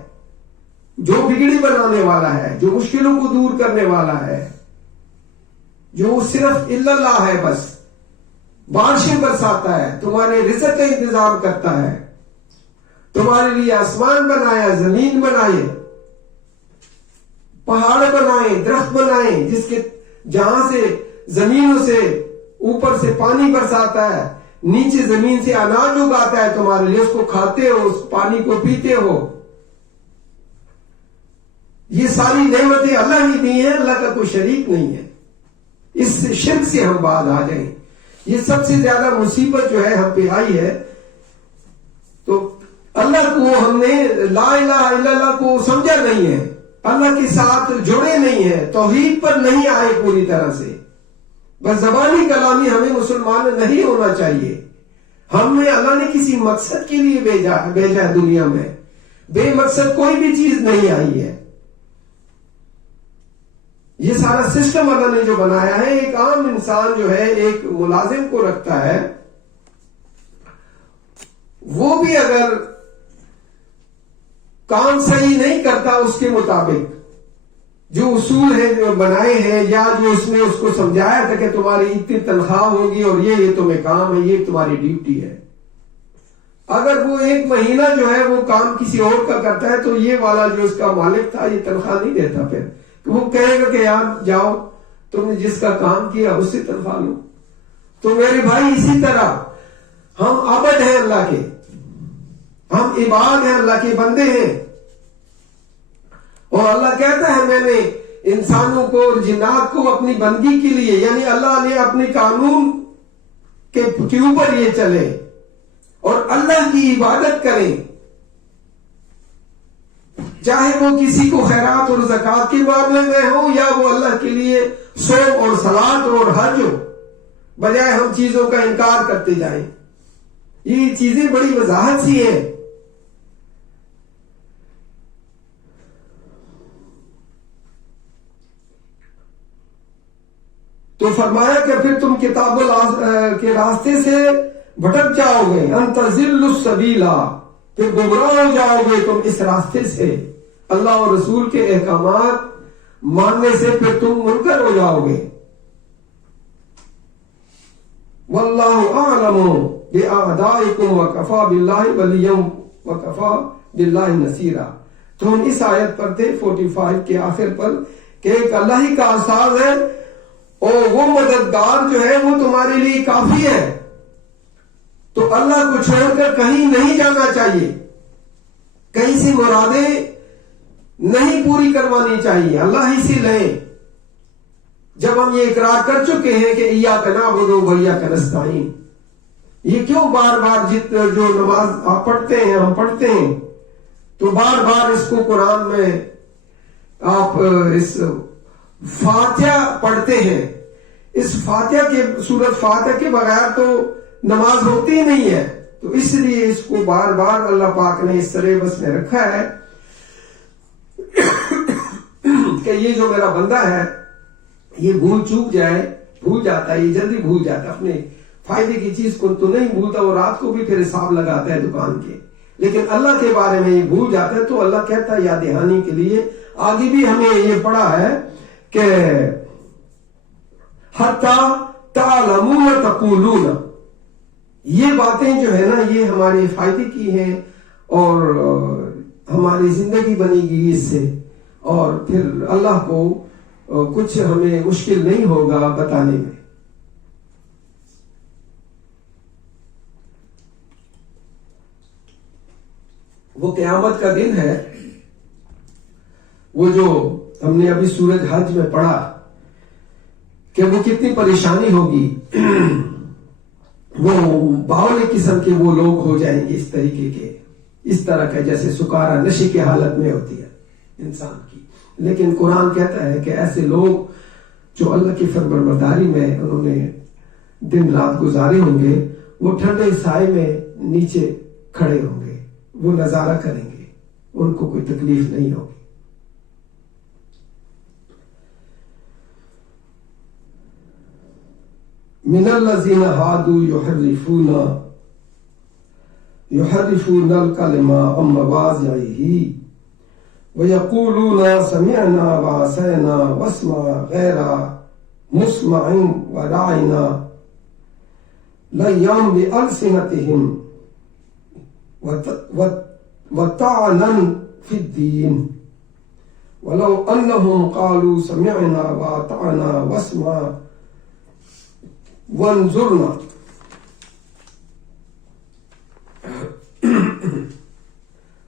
جو بگڑی بنانے والا ہے، جو مشکلوں کو دور کرنے والا ہے، جو صرف الا اللہ ہے، بس بارشیں برساتا ہے، تمہارے رزق کا انتظام کرتا ہے، تمہارے لیے آسمان بنایا، زمین بنائے، پہاڑ بنائے، درخت بنائے، جس کے جہاں سے زمینوں سے اوپر سے پانی برساتا ہے، نیچے زمین سے اناج اگاتا ہے تمہارے لیے، اس کو کھاتے ہو، اس پانی کو پیتے ہو. یہ ساری نعمتیں اللہ ہی دی ہیں، اللہ کا کوئی شریک نہیں ہے. اس شرک سے ہم باز آ جائیں. یہ سب سے زیادہ مصیبت جو ہے ہم پہ آئی ہے. تو اللہ کو ہم نے لا الہ الا اللہ کو سمجھا نہیں ہے، اللہ کے ساتھ جڑے نہیں ہیں، توحید پر نہیں آئے پوری طرح سے. بس زبانی کلامی ہمیں مسلمان نہیں ہونا چاہیے. ہمیں اللہ نے کسی مقصد کے لیے بھیجا ہے دنیا میں، بے مقصد کوئی بھی چیز نہیں آئی ہے. یہ سارا سسٹم اللہ نے جو بنایا ہے، ایک عام انسان جو ہے ایک ملازم کو رکھتا ہے، وہ بھی اگر کام صحیح نہیں کرتا اس کے مطابق جو اصول ہیں جو بنائے ہیں، یا جو اس نے اس کو سمجھایا تھا کہ تمہاری اتنی تنخواہ ہوگی اور یہ تمہیں کام ہے، یہ تمہاری ڈیوٹی ہے، اگر وہ ایک مہینہ جو ہے وہ کام کسی اور کا کرتا ہے تو یہ والا جو اس کا مالک تھا یہ تنخواہ نہیں دیتا، پھر وہ کہے گا کہ یار جاؤ تم نے جس کا کام کیا اس سے تنخواہ لو. تو میرے بھائی اسی طرح ہم عبد ہیں اللہ کے، ہم عباد ہیں، اللہ کے بندے ہیں، اور اللہ کہتا ہے میں نے انسانوں کو اور جنات کو اپنی بندگی کے لیے، یعنی اللہ نے اپنے قانون کے اوپر یہ چلے اور اللہ کی عبادت کریں، چاہے وہ کسی کو خیرات اور زکوٰۃ کے معاملے میں ہو یا وہ اللہ کے لیے صوم اور صلاۃ اور حج ہو، بجائے ہم چیزوں کا انکار کرتے جائیں. یہ چیزیں بڑی وضاحت سی ہیں. تو فرمایا کہ پھر تم کتاب کے راستے سے بھٹک جاؤ گے، ان تضلوا السبیلا، پھر گمراہ ہو جاؤ گے تم اس راستے سے، اللہ اور رسول کے احکامات ماننے سے پھر تم منکر ہو جاؤ گے. واللہ اعلم باعدائکم وکفی باللہ ولیا وکفی باللہ نصیرا. تو ہم اس آیت پر تھے 45 کے آخر پر کہ ایک اللہ ہی کا استاد ہے اور وہ مددگار جو ہے وہ تمہارے لیے کافی ہے. تو اللہ کو چھوڑ کر کہیں نہیں جانا چاہیے، کہیں سے مرادیں نہیں پوری کروانی چاہیے، اللہ ہی سے لیں. جب ہم یہ اقرار کر چکے ہیں کہ ایاک نعبد و ایاک نستعین، یہ کیوں بار بار جو نماز آپ پڑھتے ہیں ہم پڑھتے ہیں تو بار بار اس کو قرآن میں آپ اس فاتحہ پڑھتے ہیں، اس فاتحہ کے سورت فاتحہ کے بغیر تو نماز ہوتی نہیں ہے. تو اس لیے اس کو بار بار اللہ پاک نے اس طرح بس میں رکھا ہے کہ یہ جو میرا بندہ ہے یہ بھول چوک جائے، بھول جاتا ہے، یہ جلدی بھول جاتا ہے، اپنے فائدے کی چیز کو تو نہیں بھولتا، اور رات کو بھی پھر حساب لگاتا ہے دکان کے، لیکن اللہ کے بارے میں یہ بھول جاتا ہے. تو اللہ کہتا ہے یاد دہانی کے لیے آگے بھی ہمیں یہ پڑھا ہے کہ حتی تعلمون تقولون، یہ باتیں جو ہے نا یہ ہمارے فائدے کی ہیں اور ہماری زندگی بنے گی اس سے، اور پھر اللہ کو کچھ ہمیں مشکل نہیں ہوگا بتانے میں. وہ قیامت کا دن ہے، وہ جو ہم نے ابھی سورۃ حج میں پڑھا کہ وہ کتنی پریشانی ہوگی، وہ باولی قسم کے وہ لوگ ہو جائیں گے اس طریقے کے، اس طرح کا جیسے سکارا نشے کی حالت میں ہوتی ہے انسان کی. لیکن قرآن کہتا ہے کہ ایسے لوگ جو اللہ کی فرمانبرداری میں انہوں نے دن رات گزارے ہوں گے، وہ ٹھنڈے سائے میں نیچے کھڑے ہوں گے، وہ نظارہ کریں گے، ان کو کوئی تکلیف نہیں ہوگی. من الذین ہادوا یحرفون الکلم عن مواضعہ وَيَقُولُونَ سَمِعْنَا وَعَصَيْنَا وَاسْمَعْ غَيْرَ مُسْمَعٍ وَرَاعِنَا لَيًّا بِأَلْسِنَتِهِمْ وَطَعْنًا فِي الدِّينِ وَلَوْ أَنَّهُمْ قَالُوا سَمِعْنَا وَأَطَعْنَا وَاسْمَعْ وَانظُرْنَا.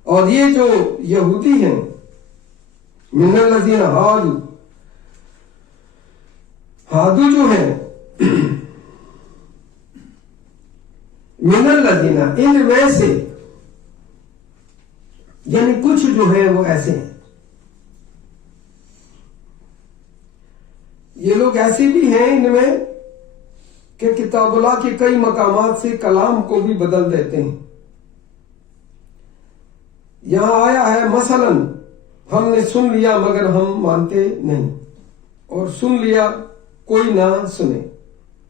اور یہ جو یہودی ہیں من الذین ہادو جو ہیں من الذین، ان میں سے، یعنی کچھ جو ہیں وہ ایسے ہیں، یہ لوگ ایسے بھی ہیں ان میں کہ کتاب اللہ کے کئی مقامات سے کلام کو بھی بدل دیتے ہیں. یہاں آیا ہے مثلا ہم نے سن لیا مگر ہم مانتے نہیں، اور سن لیا کوئی نہ سنے،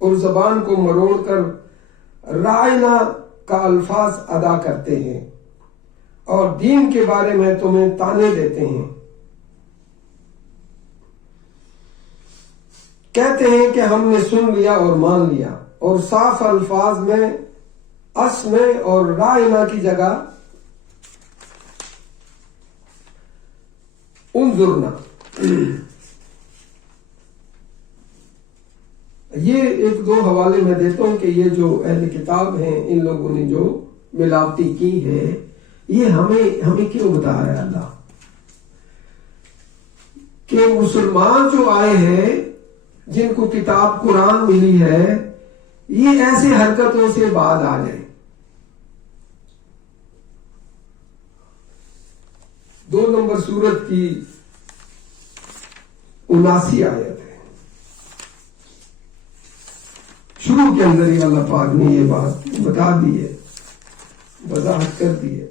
اور زبان کو مروڑ کر رائنا کا الفاظ ادا کرتے ہیں، اور دین کے بارے میں تمہیں تانے دیتے ہیں. کہتے ہیں کہ ہم نے سن لیا اور مان لیا، اور صاف الفاظ میں اس میں اور رائنا کی جگہ انظرنا. یہ ایک دو حوالے میں دیتا ہوں کہ یہ جو اہل کتاب ہیں ان لوگوں نے جو ملاوٹی کی ہے، یہ ہمیں کیوں بتا رہا ہے اللہ کہ مسلمان جو آئے ہیں جن کو کتاب قرآن ملی ہے، یہ ایسے حرکتوں سے بعد آ جائیں. 2 نمبر سورت کی 79 آیت ہے. شروع کے اندر ہی اللہ پاک نے یہ بات بتا دی ہے، وضاحت کر دی ہے.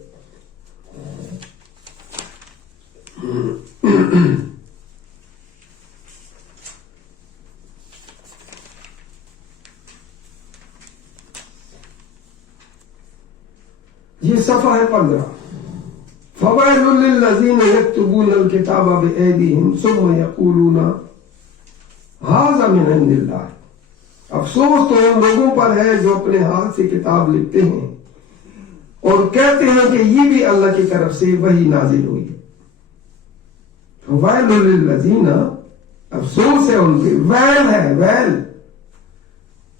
یہ صفحہ ہے 15. فوائل للذین یکتبون الکتاب بایدیہم ثم یقولون ھذا من عند اللہ. افسوس تو ان لوگوں پر ہے جو اپنے ہاتھ سے کتاب لکھتے ہیں اور کہتے ہیں کہ یہ بھی اللہ کی طرف سے وحی نازل ہوئی. فوائل للذین، افسوس ہے ان کے، ویل ہے، ویل،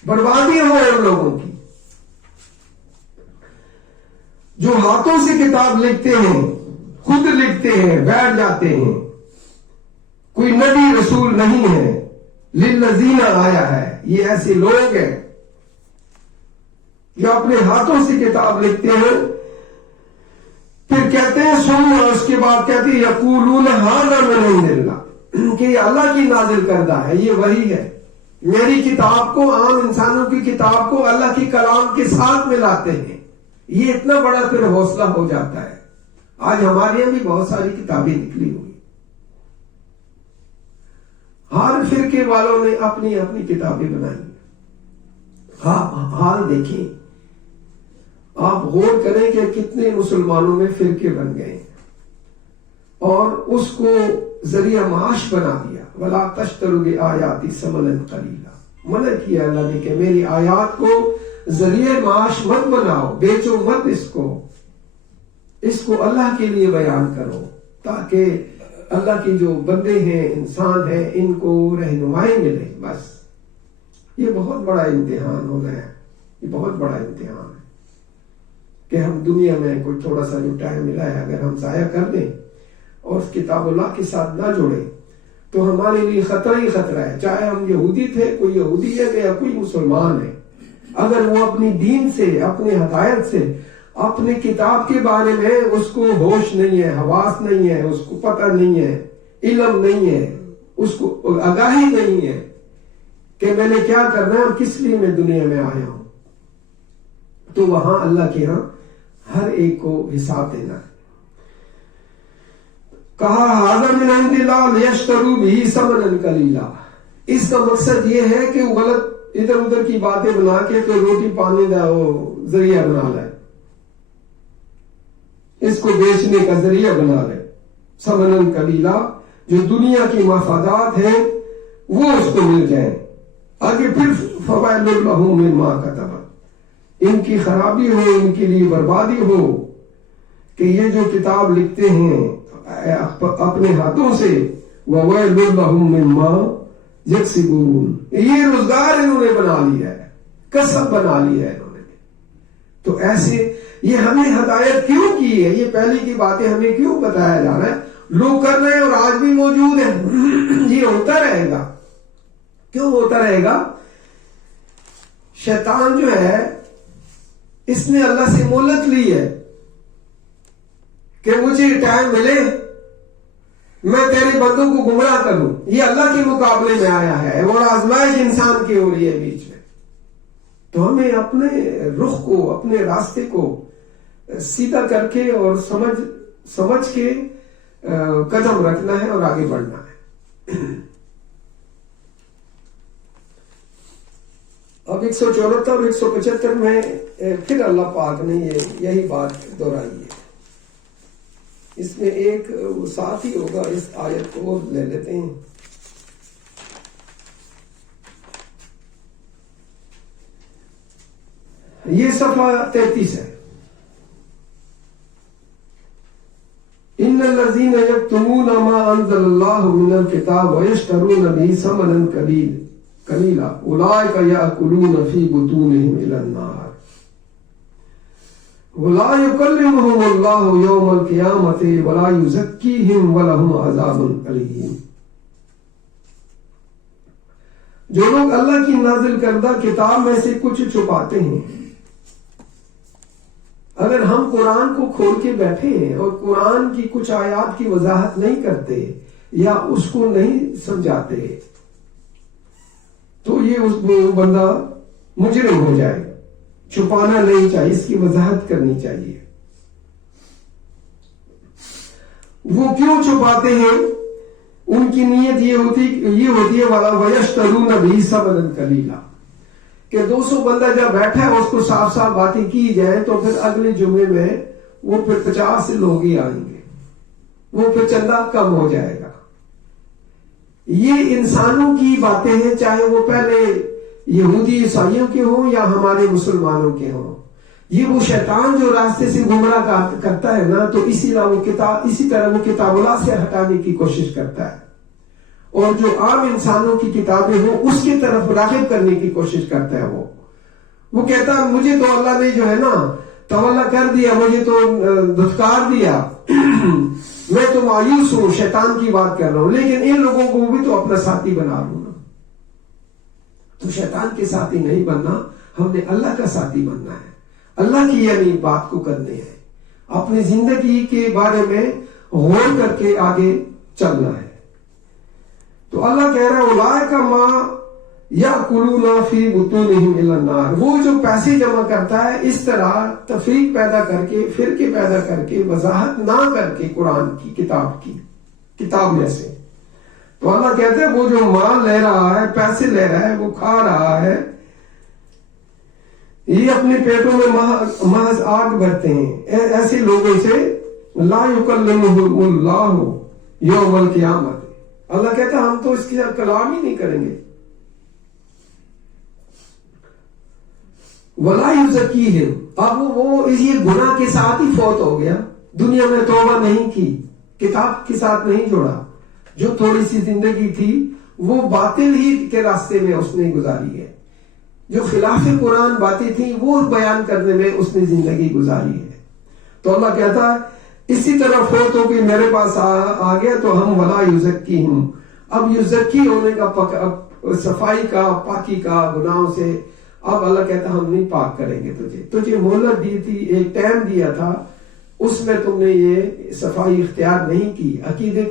بربادی ہو ان لوگوں کی جو ہاتھوں سے کتاب لکھتے ہیں، خود لکھتے ہیں، بیٹھ جاتے ہیں. کوئی نبی رسول نہیں ہے، للذین آیا ہے. یہ ایسے لوگ ہیں جو اپنے ہاتھوں سے کتاب لکھتے ہیں، پھر کہتے ہیں سننا، اس کے بعد کہتے ہیں یقولون ھذا من عند اللہ، کہ یہ اللہ کی نازل کردہ ہے، یہ وحی ہے. میری کتاب کو، عام انسانوں کی کتاب کو اللہ کی کلام کے ساتھ ملاتے ہیں. یہ اتنا بڑا پھر حوصلہ ہو جاتا ہے. آج ہمارے یہاں بھی بہت ساری کتابیں نکلی ہوئی، ہر فرقے والوں نے اپنی اپنی کتابیں بنائی. حال دیکھیں، آپ غور کریں کہ کتنے مسلمانوں میں فرقے بن گئے اور اس کو ذریعہ معاش بنا دیا. وَلَا تَشْتَرُوا بِآيَاتِي ثَمَنًا قَلِيلًا، منع کیا اللہ نے کہ میری آیات کو ذریعہ معاش مت بناؤ، بیچو مت اس کو اللہ کے لیے بیان کرو تاکہ اللہ کی جو بندے ہیں، انسان ہیں، ان کو رہنمائی ملے. بس یہ بہت بڑا امتحان ہونا ہے، یہ بہت بڑا امتحان ہے کہ ہم دنیا میں کوئی تھوڑا سا جو ٹائم ملا ہے اگر ہم ضائع کر دیں اور اس کتاب اللہ کے ساتھ نہ جوڑیں تو ہمارے لیے خطرہ ہی خطرہ ہے. چاہے ہم یہودی تھے، کوئی یہودی ہے یا کوئی مسلمان ہے، اگر وہ اپنی دین سے، اپنے ہدایت سے، اپنے کتاب کے بارے میں اس کو ہوش نہیں ہے، حواس نہیں ہے، اس کو پتہ نہیں ہے، علم نہیں ہے، اس کو آگاہی نہیں ہے کہ میں نے کیا کرنا ہے اور کس لیے میں دنیا میں آیا ہوں، تو وہاں اللہ کے ہاں ہر ایک کو حساب دینا ہے. کہا ھذا من عند اللہ لیشتروا بہ ثمنا قلیلا. اس کا مقصد یہ ہے کہ وہ غلط ادھر ادھر کی باتیں بنا کے تو روٹی پانی کا وہ ذریعہ بنا لے، اس کو بیچنے کا ذریعہ بنا لے. ثمنا قلیلا، جو دنیا کی مفادات ہیں وہ اس کو مل جائیں. آگے پھر فوائل لہم مما کتبت، ان کی خرابی ہو، ان کے لیے بربادی ہو کہ یہ جو کتاب لکھتے ہیں اپنے ہاتھوں سے، وویل لہم مما یکسبون، یہ روزگار انہوں نے بنا لیا ہے، کسب بنا لیا ہے انہوں نے. تو ایسے یہ ہمیں ہدایت کیوں کی ہے؟ یہ پہلے کی باتیں ہمیں کیوں بتایا جا رہا ہے؟ لوگ کر رہے ہیں اور آج بھی موجود ہیں. یہ ہوتا رہے گا. کیوں ہوتا رہے گا؟ شیطان جو ہے اس نے اللہ سے مہلت لی ہے کہ مجھے ٹائم ملے میں تیرے بندوں کو گمراہ کروں. یہ اللہ کے مقابلے میں آیا ہے اور آزمائش انسان کی ہو رہی ہے بیچ میں. تو ہمیں اپنے رخ کو، اپنے راستے کو سیدھا کر کے اور سمجھ کے قدم رکھنا ہے اور آگے بڑھنا ہے۔ اب 174 اور 175 میں پھر اللہ پاک نے یہی بات دہرائی ہے۔ اس میں ایک ساتھ ہی ہوگا، اس آیت کو لے لیتے ہیں۔ یہ صفحہ 33 ہے۔ ان الذين يكتمون ما انزل الله من الكتاب ويشترون به ثمنا قليلا اولئك ياكلون في بطونهم الى النار ولا يكلمهم الله يوم القيامه ولا يزكيهم ولهم عذاب اليم۔ جو لوگ اللہ کی نازل کردہ کتاب میں سے کچھ چھپاتے ہیں، اگر ہم قرآن کو کھول کے بیٹھے ہیں اور قرآن کی کچھ آیات کی وضاحت نہیں کرتے یا اس کو نہیں سمجھاتے تو وہ بندہ مجرم ہو جائے گا۔ چھپانا نہیں چاہیے، اس کی وضاحت کرنی چاہیے۔ وہ کیوں چھپاتے ہیں؟ ان کی نیت یہ ہوتی ہے وَيَشْتَرُونَ بِهِ ثَمَنًا قَلِيلًا، کہ 200 بندہ جب بیٹھا ہے اس کو صاف صاف باتیں کی جائے تو پھر اگلے جمعے میں وہ پھر 50 لوگ ہی آئیں گے، وہ پھر چندہ کم ہو جائے گا۔ یہ انسانوں کی باتیں ہیں، چاہے وہ پہلے یہودی عیسائیوں کے ہوں یا ہمارے مسلمانوں کے ہوں۔ یہ وہ شیطان جو راستے سے گمراہ کرتا ہے نا، تو اسی طرح وہ کتاب اللہ سے ہٹانے کی کوشش کرتا ہے، اور جو عام انسانوں کی کتابیں ہوں اس کی طرف راغب کرنے کی کوشش کرتا ہے۔ وہ کہتا ہے مجھے تو اللہ نے جو ہے نا تولا کر دیا، مجھے تو دھتکار دیا، میں تو مایوس ہوں، شیطان کی بات کر رہا ہوں، لیکن ان لوگوں کو بھی تو اپنا ساتھی بنا لوں نا۔ تو شیطان کے ساتھی نہیں بننا، ہم نے اللہ کا ساتھی بننا ہے، اللہ کی یعنی بات کو کرنے ہے، اپنی زندگی کے بارے میں غور کر کے آگے چلنا ہے۔ تو اللہ کہہ رہا ہے اولئک ما یاکلون فی بطونہم الی النار، وہ جو پیسے جمع کرتا ہے اس طرح تفریق پیدا کر کے، فرقے پیدا کر کے، وضاحت نہ کر کے قرآن کی کتاب میں سے، تو اللہ کہتے ہیں وہ جو مال لے رہا ہے، پیسے لے رہا ہے، وہ کھا رہا ہے، یہ اپنے پیٹوں میں محض آگ بھرتے ہیں۔ ایسے لوگوں سے لا یکلمہم اللہ یوم القیامت، اللہ کہتا ہے ہم تو اس کی کلام ہی نہیں کریں گے۔ ولا یزکیہم، اب وہ اسی گناہ کے ساتھ ہی فوت ہو گیا، دنیا میں توبہ نہیں کی، کتاب کے ساتھ نہیں جوڑا، جو تھوڑی سی زندگی تھی وہ باطل ہی کے راستے میں اس نے گزاری ہے، جو خلاف قرآن باتیں تھیں وہ بیان کرنے میں اس نے زندگی گزاری ہے۔ تو اللہ کہتا ہے اسی طرح فوت ہو کے میرے پاس آ گیا تو ہم ولا یزکیہم، اب یزکی ہونے کا، صفائی کا، پاکی کا گناہوں سے، اب اللہ کہتا ہم نہیں پاک کریں گے تجھے مہلت دی تھی، ایک ٹائم دیا تھا، اس میں تم نے یہ صفائی اختیار نہیں کی، عقیدے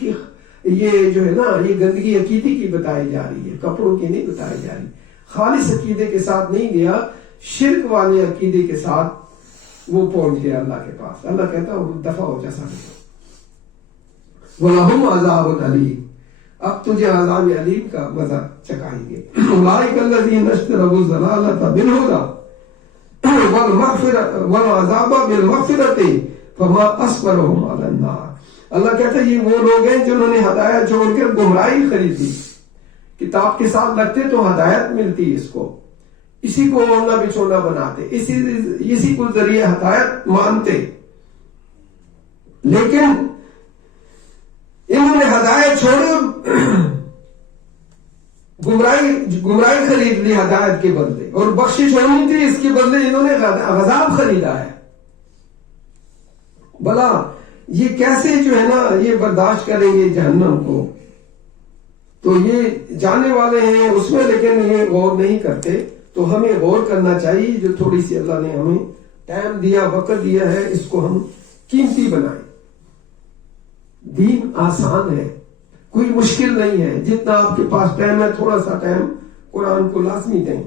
کی یہ جو ہے نا یہ گندگی عقیدے کی بتائی جا رہی ہے، کپڑوں کی نہیں بتائی جا رہی، خالص عقیدے کے ساتھ نہیں گیا، شرک والے عقیدے کے ساتھ وہ پہنچ گیا اللہ کے پاس۔ اللہ کہتا ہے دفع ہو جا سکتے وَلَهُمْ عَذَابٌ عَلِيمٌ، اب تجھے عذاب علیم کا مزہ چکائیں گے۔ اولئک الذین اشتروا الضلالۃ بالہدی والعذاب بالمغفرۃ فما اصبرهم علی النار، اللہ کہتا ہے یہ وہ لوگ ہیں جنہوں نے ہدایت چھوڑ کر گمراہی خریدی، کتاب کے ساتھ لگتے تو ہدایت ملتی، اس کو اسی کو اوڑھنا بچھونا بناتے، اسی کو ذریعہ ہدایت مانتے، لیکن انہوں نے ہدایت چھوڑی، گمراہی خرید لی ہدایت کے بدلے، اور بخشش ہونی تھی اس کے بدلے انہوں نے عذاب خریدا ہے۔ بلا یہ کیسے جو ہے نا یہ برداشت کریں گے جہنم کو؟ تو یہ جانے والے ہیں اس میں، لیکن یہ غور نہیں کرتے، تو ہمیں غور کرنا چاہیے، جو تھوڑی سی اللہ نے ہمیں ٹائم دیا، وقت دیا ہے، اس کو ہم قیمتی بنائیں۔ دین آسان ہے، کوئی مشکل نہیں ہے، جتنا آپ کے پاس ٹائم ہے تھوڑا سا ٹائم قرآن کو لازمی دیں،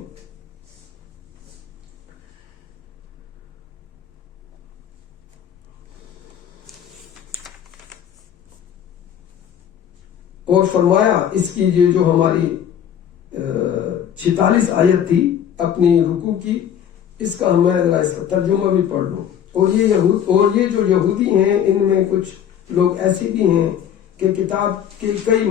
اور فرمایا اس کی یہ جو ہماری 46 آیت تھی اپنی رکوع کی، اس کا میں ذرا اس کا ترجمہ بھی پڑھ لوں. اور یہ جو یہودی ہیں ان میں کچھ لوگ ایسے بھی ہیں کہ کتاب کے کئی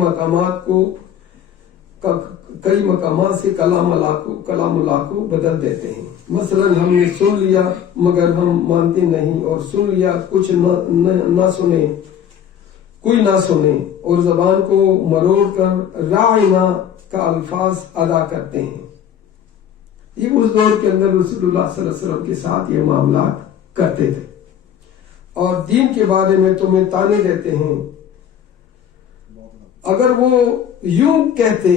مقامات سے کلام اللہ کو بدل دیتے ہیں. مثلا ہم نے سن لیا مگر ہم مانتے نہیں، اور سن لیا کچھ نہ سنے کوئی نہ سنے، اور زبان کو مروڑ کر راعنا کا الفاظ ادا کرتے ہیں. یہ اس دور کے اندر رسول اللہ صلی اللہ علیہ وسلم کے ساتھ یہ معاملات کرتے تھے، اور دین کے بارے میں تمہیں تانے دیتے ہیں. اگر وہ یوں کہتے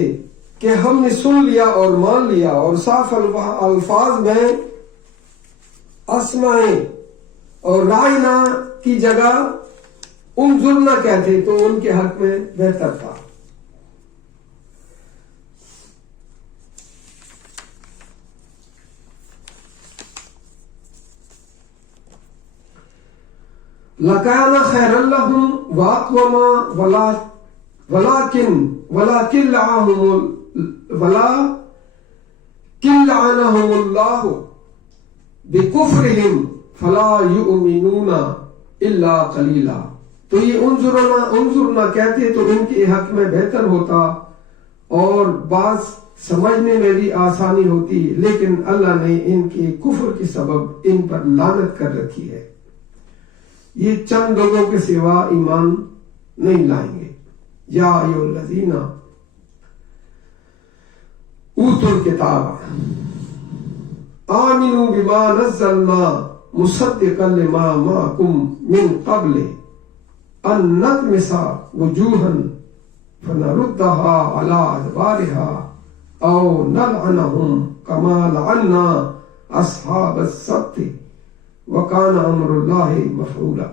کہ ہم نے سن لیا اور مان لیا اور صاف الفاظ میں اسمائیں اور رائنا کی جگہ انظر نہ کہتے تو ان کے حق میں بہتر تھا. لَكَانَ خَيْرًا لَهُمْ وَأَقْوَمَ وَلَكِنْ لَعَنَهُمُ اللَّهُ بِكُفْرِهِمْ فَلَا يُؤْمِنُونَ إِلَّا قَلِيلًا. تو یہ انظر نہ کہتے تو ان کے حق میں بہتر ہوتا اور بعض سمجھنے میں بھی آسانی ہوتی، لیکن اللہ نے ان کے کفر کے سبب ان پر لعنت کر رکھی ہے. یہ چند لوگوں کے سوا ایمان نہیں لائیں گے. یا ایھا الذین اوتوا الکتاب آمنوا بما نزلنا مصدقا لما معکم من قبل ان نطمس وجوہا فنردها على ادبارها او نلعنهم کما لعنا اصحاب السبت وَكَانَ أَمْرُ اللَّهِ مَفْعُولًا.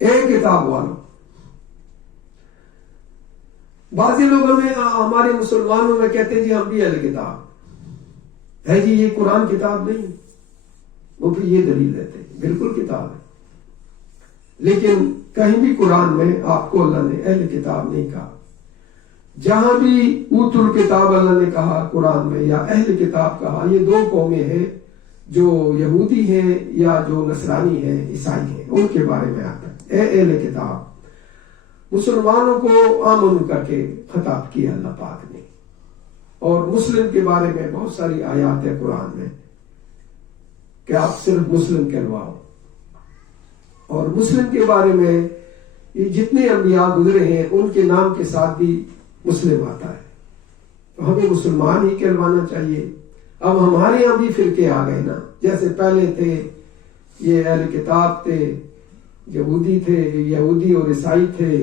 ایک کتاب والوں، بعضی لوگوں میں ہمارے مسلمانوں میں کہتے ہیں جی ہم بھی اہل کتاب ہے، جی یہ قرآن کتاب نہیں. وہ پھر یہ دلیل دیتے ہیں بالکل کتاب ہے، لیکن کہیں بھی قرآن میں آپ کو اللہ نے اہل کتاب نہیں کہا. جہاں بھی اوت الکتاب اللہ نے کہا قرآن میں یا اہل کتاب کہا، یہ دو قومیں ہیں جو یہودی ہیں یا جو نصرانی ہیں، عیسائی ہیں، ان کے بارے میں آتا ہے. اے اہل کتاب، مسلمانوں کو آمن کر کے خطاب کیا اللہ پاک نے. اور مسلم کے بارے میں بہت ساری آیات ہے قرآن میں کہ آپ صرف مسلم کہلواؤ. اور مسلم کے بارے میں یہ جتنے انبیاء گزرے ہیں ان کے نام کے ساتھ بھی مسلم آتا ہے، تو ہمیں مسلمان ہی کہلوانا چاہیے. اب ہمارے یہاں بھی فرقے آ گئے نا، جیسے پہلے تھے یہ اہل کتاب تھے، یہودی اور عیسائی تھے،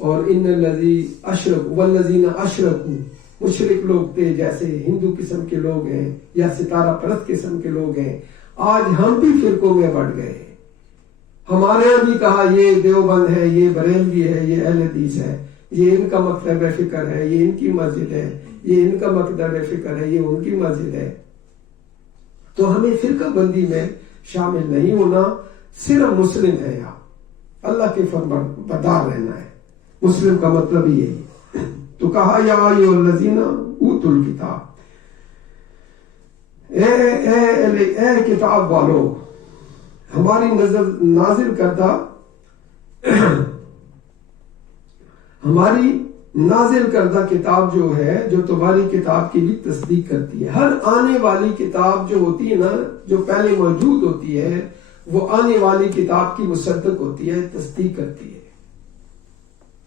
اور ان الذین اشرکوا والذین اشرکوا مشرک لوگ تھے، جیسے ہندو قسم کے لوگ ہیں یا ستارہ پرست قسم کے لوگ ہیں. آج ہم بھی فرقوں میں بٹ گئے. ہمارے یہاں بھی کہا یہ دیوبند ہے، یہ بریلوی ہے، یہ اہل حدیث ہے، یہ ان کا مکتب فکر ہے، یہ ان کی مسجد ہے، یہ ان کا مکتب فکر ہے، یہ ان کی مسجد ہے. تو ہمیں فرقہ بندی میں شامل نہیں ہونا، صرف مسلم ہے. یہاں اللہ کے فرمانبردار رہنا ہے. مسلم کا مطلب ہی یہی. تو کہا یا ایھا الذین اوتوا الکتاب، اے کتاب والو، ہماری نازل کردہ کتاب جو ہے، جو تمہاری کتاب کی بھی تصدیق کرتی ہے. ہر آنے والی کتاب جو ہوتی ہے نا، جو پہلے موجود ہوتی ہے، وہ آنے والی کتاب کی مصدق ہوتی ہے، تصدیق کرتی ہے.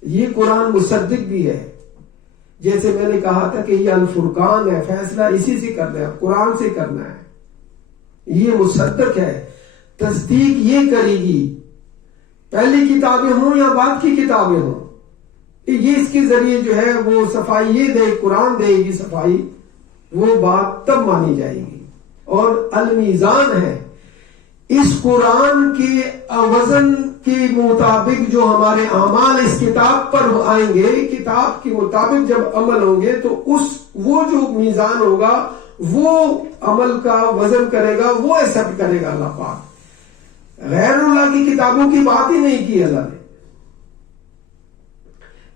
یہ قرآن مصدق بھی ہے. جیسے میں نے کہا تھا کہ یہ الفرقان ہے، فیصلہ اسی سے کرنا ہے، قرآن سے کرنا ہے. یہ مصدق ہے، تصدیق یہ کرے گی، پہلی کتابیں ہوں یا بعد کی کتابیں ہوں. یہ اس کے ذریعے جو ہے وہ صفائی یہ دے، قرآن دے گی صفائی، وہ بات تب مانی جائے گی. اور المیزان ہے، اس قرآن کے وزن کے مطابق جو ہمارے اعمال اس کتاب پر آئیں گے، کتاب کے مطابق جب عمل ہوں گے تو وہ جو میزان ہوگا وہ عمل کا وزن کرے گا، وہ ایکسپٹ کرے گا اللہ پاک. غیر اللہ کی کتابوں کی بات ہی نہیں کی اللہ نے.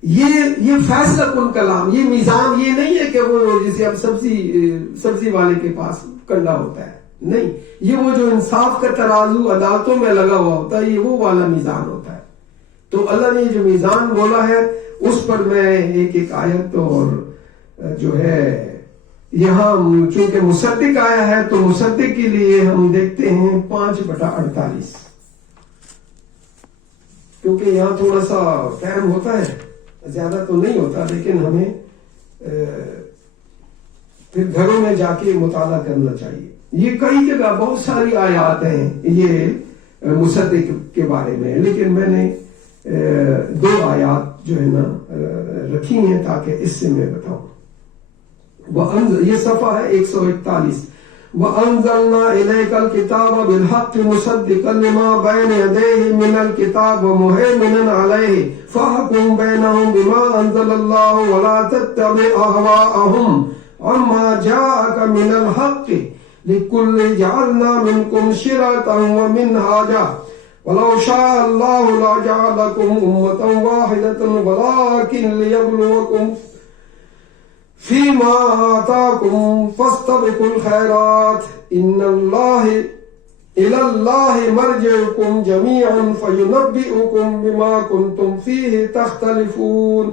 یہ فیصلہ کن کلام، یہ میزان یہ نہیں ہے کہ وہ جسے اب سبزی والے کے پاس کنڈا ہوتا ہے، نہیں، یہ وہ جو انصاف کا ترازو عدالتوں میں لگا ہوا ہوتا ہے، یہ وہ والا میزان ہوتا ہے۔ تو اللہ نے جو میزان بولا ہے اس پر میں ایک آیت اور جو ہے یہاں چونکہ مصدق آیا ہے تو مصدق کے لیے ہم دیکھتے ہیں 5/48، کیونکہ یہاں تھوڑا سا ٹائم ہوتا ہے، زیادہ تو نہیں ہوتا، لیکن ہمیں پھر گھروں میں جا کے مطالعہ کرنا چاہیے۔ یہ کئی جگہ بہت ساری آیات ہیں یہ مصدق کے بارے میں، لیکن میں نے 2 آیات جو ہے نا رکھی ہیں تاکہ اس سے میں بتاؤں۔ یہ صفحہ ہے 141۔ وَأَنزَلْنَا إِلَيْكَ الْكِتَابَ بِالْحَقِّ مُصَدِّقًا لِمَا بَيْنَ يَدَيْهِ مِنَ الْكِتَابِ وَمُهَيْمِنًا عَلَيْهِ فَاحْكُم بَيْنَهُم بِمَا أَنزَلَ اللَّهُ وَلَا تَتَّبِعْ أَهْوَاءَهُمْ عَمَّا جَاءَكَ مِنَ الْحَقِّ لِكُلٍّ جَعَلْنَا مِنكُمْ شِرْعَةً وَمِنْهَاجًا وَلَوْ شَاءَ اللَّهُ لَجَعَلَكُمْ أُمَّةً وَاحِدَةً وَلَكِنْ لِيَبْلُوَكُمْ فِيمَا آتَاكُمْ فَاسْتَبِقُوا الْخَيْرَاتِ إِلَى اللَّهِ مَرْجِعُكُمْ جَمِيعًا فَيُنَبِّئُكُمْ بِمَا كُنْتُمْ فِيهِ تَخْتَلِفُونَ۔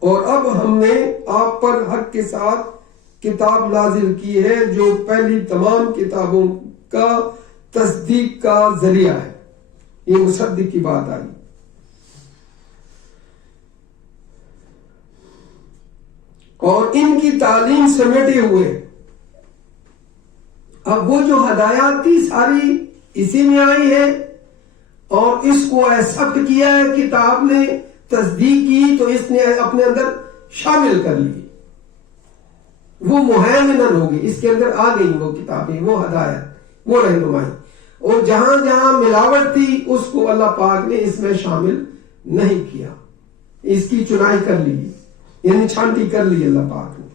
اور اب ہم نے آپ پر حق کے ساتھ کتاب نازل کی ہے جو پہلی تمام کتابوں کا تصدیق کا ذریعہ ہے۔ یہ مصدق کی بات آئی۔ اور ان کی تعلیم سمیٹے ہوئے اب وہ جو ہدایات تھی ساری اسی میں آئی ہے، اور اس کو ایکسپٹ کیا ہے، کتاب نے تصدیق کی تو اس نے اپنے اندر شامل کر لی، وہ مہیمنن ہوگی، اس کے اندر آ گئی وہ کتابیں، وہ ہدایت، وہ رہنمائی، اور جہاں جہاں ملاوٹ تھی اس کو اللہ پاک نے اس میں شامل نہیں کیا، اس کی چنائی کر لی، یعنی چھانٹی کر لی اللہ پاک نے۔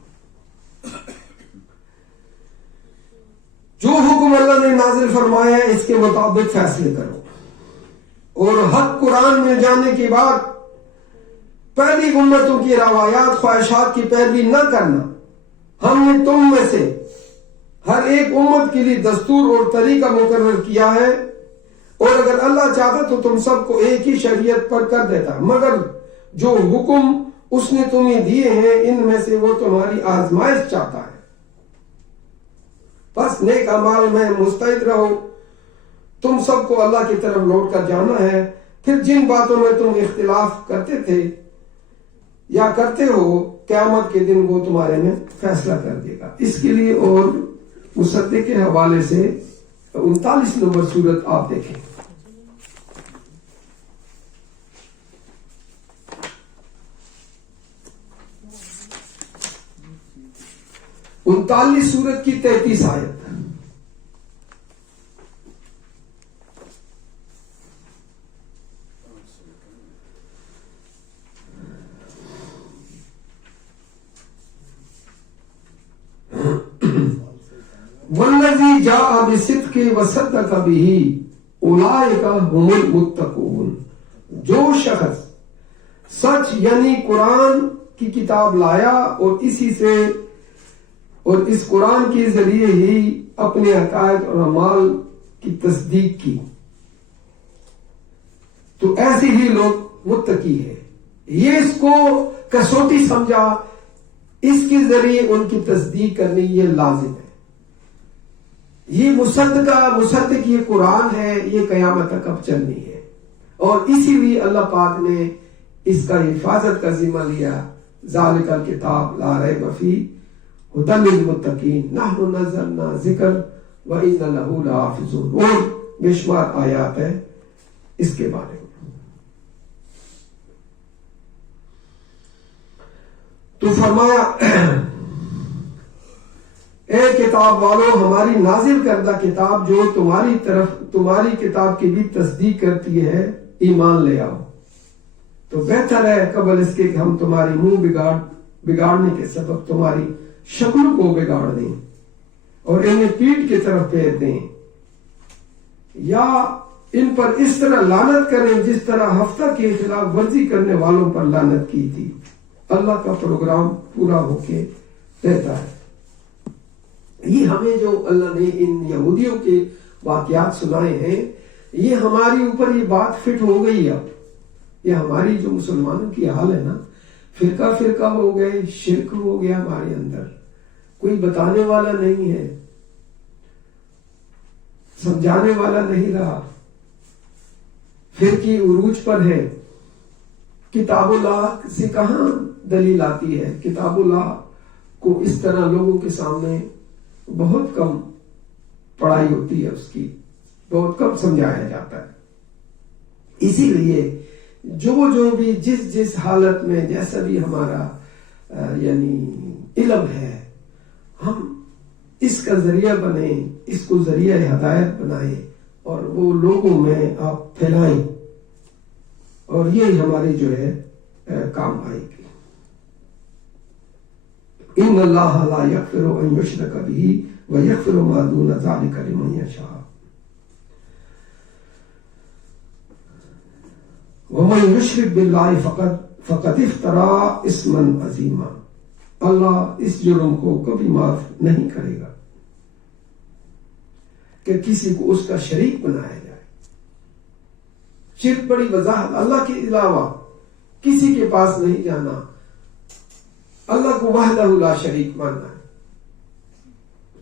جو حکم اللہ نے نازل فرمایا ہے اس کے مطابق فیصلے کرو، اور حق قرآن مل جانے کے بعد پہلی امتوں کی روایات خواہشات کی پیروی نہ کرنا۔ ہم نے تم میں سے ہر ایک امت کے لیے دستور اور طریقہ مقرر کیا ہے، اور اگر اللہ چاہتا تو تم سب کو ایک ہی شریعت پر کر دیتا، مگر جو حکم اس نے تمہیں دیے ہیں ان میں سے وہ تمہاری آزمائش چاہتا ہے، بس نیک اعمال میں مستعد رہو۔ تم سب کو اللہ کی طرف لوٹ کر جانا ہے، پھر جن باتوں میں تم اختلاف کرتے تھے یا کرتے ہو قیامت کے دن وہ تمہارے میں فیصلہ کر دے گا۔ اس کے لیے اور مصدق کے حوالے سے 39 نمبر سورت آپ دیکھیں۔ 39 سورت کی 33 آیت۔ والذی جاء بالصدق وصدق به اولئک هم المتقون۔ جو شخص سچ یعنی قرآن کی کتاب لایا اور اسی سے اور اس قرآن کے ذریعے ہی اپنے عقائد اور اعمال کی تصدیق کی تو ایسے ہی لوگ متقی ہیں۔ یہ اس کو کسوٹی سمجھا، اس کے ذریعے ان کی تصدیق کرنی یہ لازم ہے۔ یہ مصدق یہ قرآن ہے، یہ قیامت تک اب چلنی ہے، اور اسی لیے اللہ پاک نے اس کا حفاظت کا ذمہ لیا۔ ذالک الکتاب لا ریب فیہ ھدی للمتقین نحن نزلنا ذکر وإنا لہ لحافظون، اور بے شمار آیات ہے اس کے بارے میں۔ تو فرمایا اے کتاب والو، ہماری نازل کردہ کتاب جو تمہاری کتاب کی بھی تصدیق کرتی ہے ایمان لے آؤ۔ تو بہتر ہے قبل اس کے کہ ہم تمہاری منہ بگاڑنے کے سبب تمہاری شکلوں کو بگاڑ دیں اور انہیں پیٹ کی طرف پھیر دیں، یا ان پر اس طرح لعنت کریں جس طرح ہفتہ کی خلاف ورزی کرنے والوں پر لعنت کی تھی. اللہ کا پروگرام پورا ہو کے رہتا ہے. یہ ہمیں جو اللہ نے ان یہودیوں کے واقعات سنائے ہیں، یہ ہماری اوپر یہ بات فٹ ہو گئی. اب یہ ہماری جو مسلمانوں کی حال ہے نا، فرقہ فرقہ ہو گئے، شرک ہو گیا ہمارے اندر، کوئی بتانے والا نہیں ہے، سمجھانے والا نہیں رہا، فرقی عروج پر ہے. کتاب اللہ سے کہاں دلیل آتی ہے؟ کتاب اللہ کو اس طرح لوگوں کے سامنے بہت کم پڑھائی ہوتی ہے، اس کی بہت کم سمجھایا جاتا ہے. اسی لیے جو بھی جس حالت میں جیسا بھی ہمارا یعنی علم ہے، ہم اس کا ذریعہ بنیں، اس کو ذریعہ ہدایت بنائیں اور وہ لوگوں میں آپ پھیلائیں، اور یہ ہماری جو ہے کام آئے گی. ان اللہ لا یغفر ان یشرک بہ ویغفر ما دون ذلک لمن یشاء ومن یشرک باللہ فقد افترى اسما عظیما. اللہ اس جرم کو کبھی معاف نہیں کرے گا کہ کسی کو اس کا شریک بنایا جائے. شرک بڑی وضاحت، اللہ کے علاوہ کسی کے پاس نہیں جانا، اللہ کو وحدہ لا شریک ماننا ہے.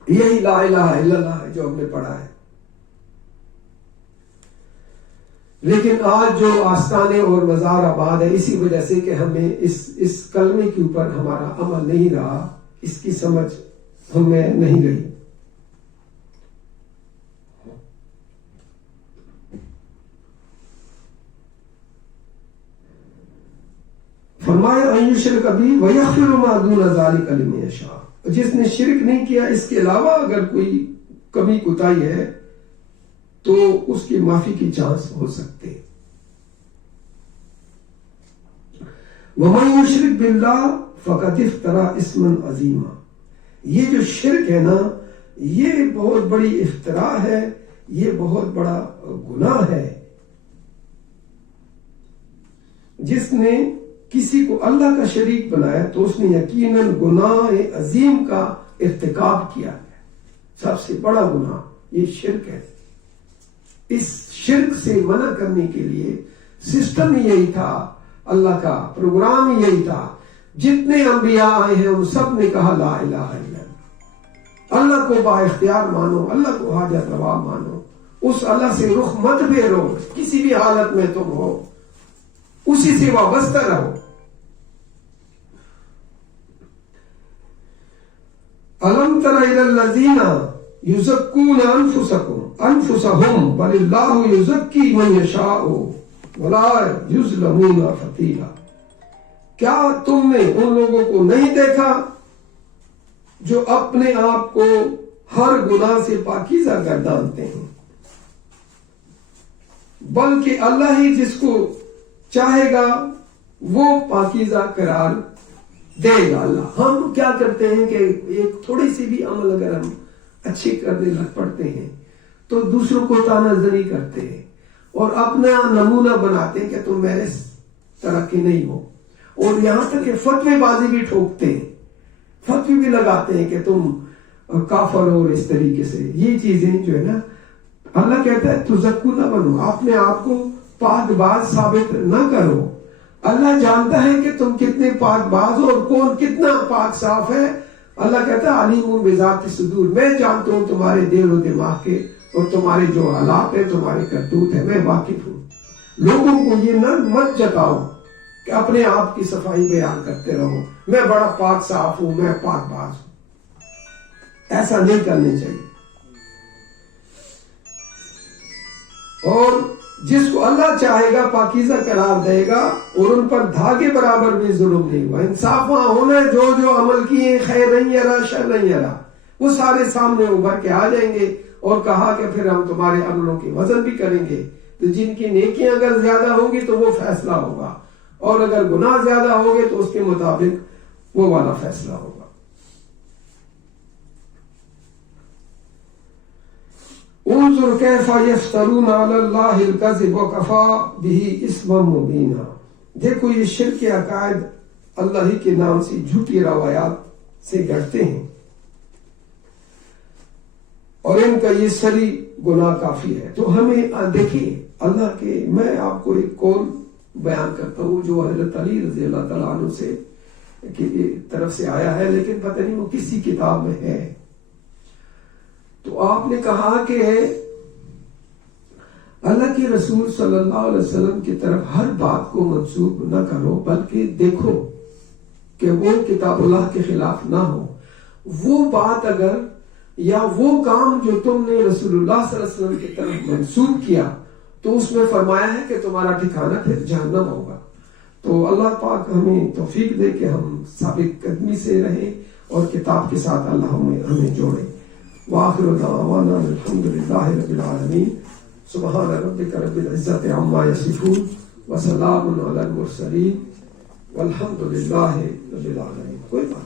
یہی لا الہ الا اللہ ہے جو ہم نے پڑھا ہے. لیکن آج جو آستانے اور مزار آباد ہے، اسی وجہ سے کہ ہمیں اس کلمے کے اوپر ہمارا عمل نہیں رہا، اس کی سمجھ ہمیں نہیں رہی. فرمایا ان یشرک بہ ویغفر ما دون ذلک لمن یشاء. جس نے شرک نہیں کیا، اس کے علاوہ اگر کوئی کمی کوتاہی ہے تو اس کی معافی کی چانس ہو سکتے. ومن یشرک باللہ فقد افترى اسما عظیما. یہ جو شرک ہے نا، یہ بہت بڑی افتراء ہے، یہ بہت بڑا گناہ ہے. جس نے کسی کو اللہ کا شریک بنایا تو اس نے یقیناً گناہ عظیم کا ارتکاب کیا ہے. سب سے بڑا گناہ یہ شرک ہے. اس شرک سے منع کرنے کے لیے سسٹم ہی یہی تھا، اللہ کا پروگرام ہی یہی تھا. جتنے انبیاء آئے ہیں ان سب نے کہا لا الہ الا اللہ. اللہ کو با اختیار مانو، اللہ کو حاجت روا مانو، اس اللہ سے رخ مت پھیرو، کسی بھی حالت میں تم ہو اسی سے وابستہ رہو. الم تر الی الذین یزکون انفسهم بل اللہ یزکی من یشاء ولا یظلمون فتیلا. کیا تم نے ان لوگوں کو نہیں دیکھا جو اپنے آپ کو ہر گناہ سے پاکیزہ گردانتے ہیں، بلکہ اللہ ہی جس کو چاہے گا وہ پاکیزہ قرار دے گا. اللہ ہم کیا کرتے ہیں کہ ایک تھوڑی سی بھی عمل اگر ہم اچھی کرنے لگ پڑتے ہیں تو دوسروں کو تانا زنی کرتے ہیں اور اپنا نمونہ بناتے ہیں کہ تم میرے طرح کے نہیں ہو، اور یہاں تک کہ فتوی بازی بھی ٹھوکتے ہیں، فتوی بھی لگاتے ہیں کہ تم کافر ہو. اس طریقے سے یہ چیزیں جو ہے نا، اللہ کہتا ہے تزکو نہ بنو، اپنے آپ کو پاک باز ثابت نہ کرو. اللہ جانتا ہے کہ تم کتنے پاک باز ہو اور کون کتنا پاک صاف ہے. اللہ کہتا ہے علیم بذات الصدور، میں جانتا ہوں تمہارے دل و دماغ کے اور تمہارے جو حالات ہیں، تمہارے کرتوت ہے، میں واقف ہوں. لوگوں کو یہ نہ مت جتاؤ کہ اپنے آپ کی صفائی بیان کرتے رہو، میں بڑا پاک صاف ہوں، میں پاک باز ہوں. ایسا نہیں کرنے چاہیے. اور جس کو اللہ چاہے گا پاکیزہ قرار دے گا اور ان پر دھاگے برابر بھی ظلم نہیں ہوا. انصاف وہاں ہونا ہے. جو عمل کیے خیر نہیں یرا شر نہیں یرا، وہ سارے سامنے ابھر کے آ جائیں گے. اور کہا کہ پھر ہم تمہارے عملوں کی وزن بھی کریں گے، تو جن کی نیکیاں اگر زیادہ ہوں گی تو وہ فیصلہ ہوگا، اور اگر گناہ زیادہ ہوگے تو اس کے مطابق وہ والا فیصلہ ہوگا. انظر کیف یفترون علی اللہ الکذب وکفی بہ اثما مبینا، دیکھو یہ شرک عقائد اللہ ہی کے نام سے جھوٹی روایات سے گڑتے ہیں اور ان کا یہ سری گناہ کافی ہے۔ تو ہمیں دیکھیے اللہ کے، میں آپ کو ایک قول بیان کرتا ہوں جو حضرت علی رضی اللہ تعالیٰ عنہ سے کی طرف سے آیا ہے، لیکن پتہ نہیں وہ کسی کتاب میں ہے۔ تو آپ نے کہا کہ اللہ کے رسول صلی اللہ علیہ وسلم کی طرف ہر بات کو منسوب نہ کرو، بلکہ دیکھو کہ وہ کتاب اللہ کے خلاف نہ ہو۔ وہ بات اگر یا وہ کام جو تم نے رسول اللہ صلی اللہ علیہ وسلم کی طرف منسوب کیا تو اس میں فرمایا ہے کہ تمہارا ٹھکانہ پھر جہنم ہوگا۔ تو اللہ پاک ہمیں توفیق دے کہ ہم ثابت قدمی سے رہیں اور کتاب کے ساتھ اللہ ہمیں جوڑے۔ وآخر دعوانا الحمد للہ رب العالمین، سبحان ربک رب العزت عما یصفون وسلام علی المرسلین والحمد للہ رب العالمین۔ کوئی بات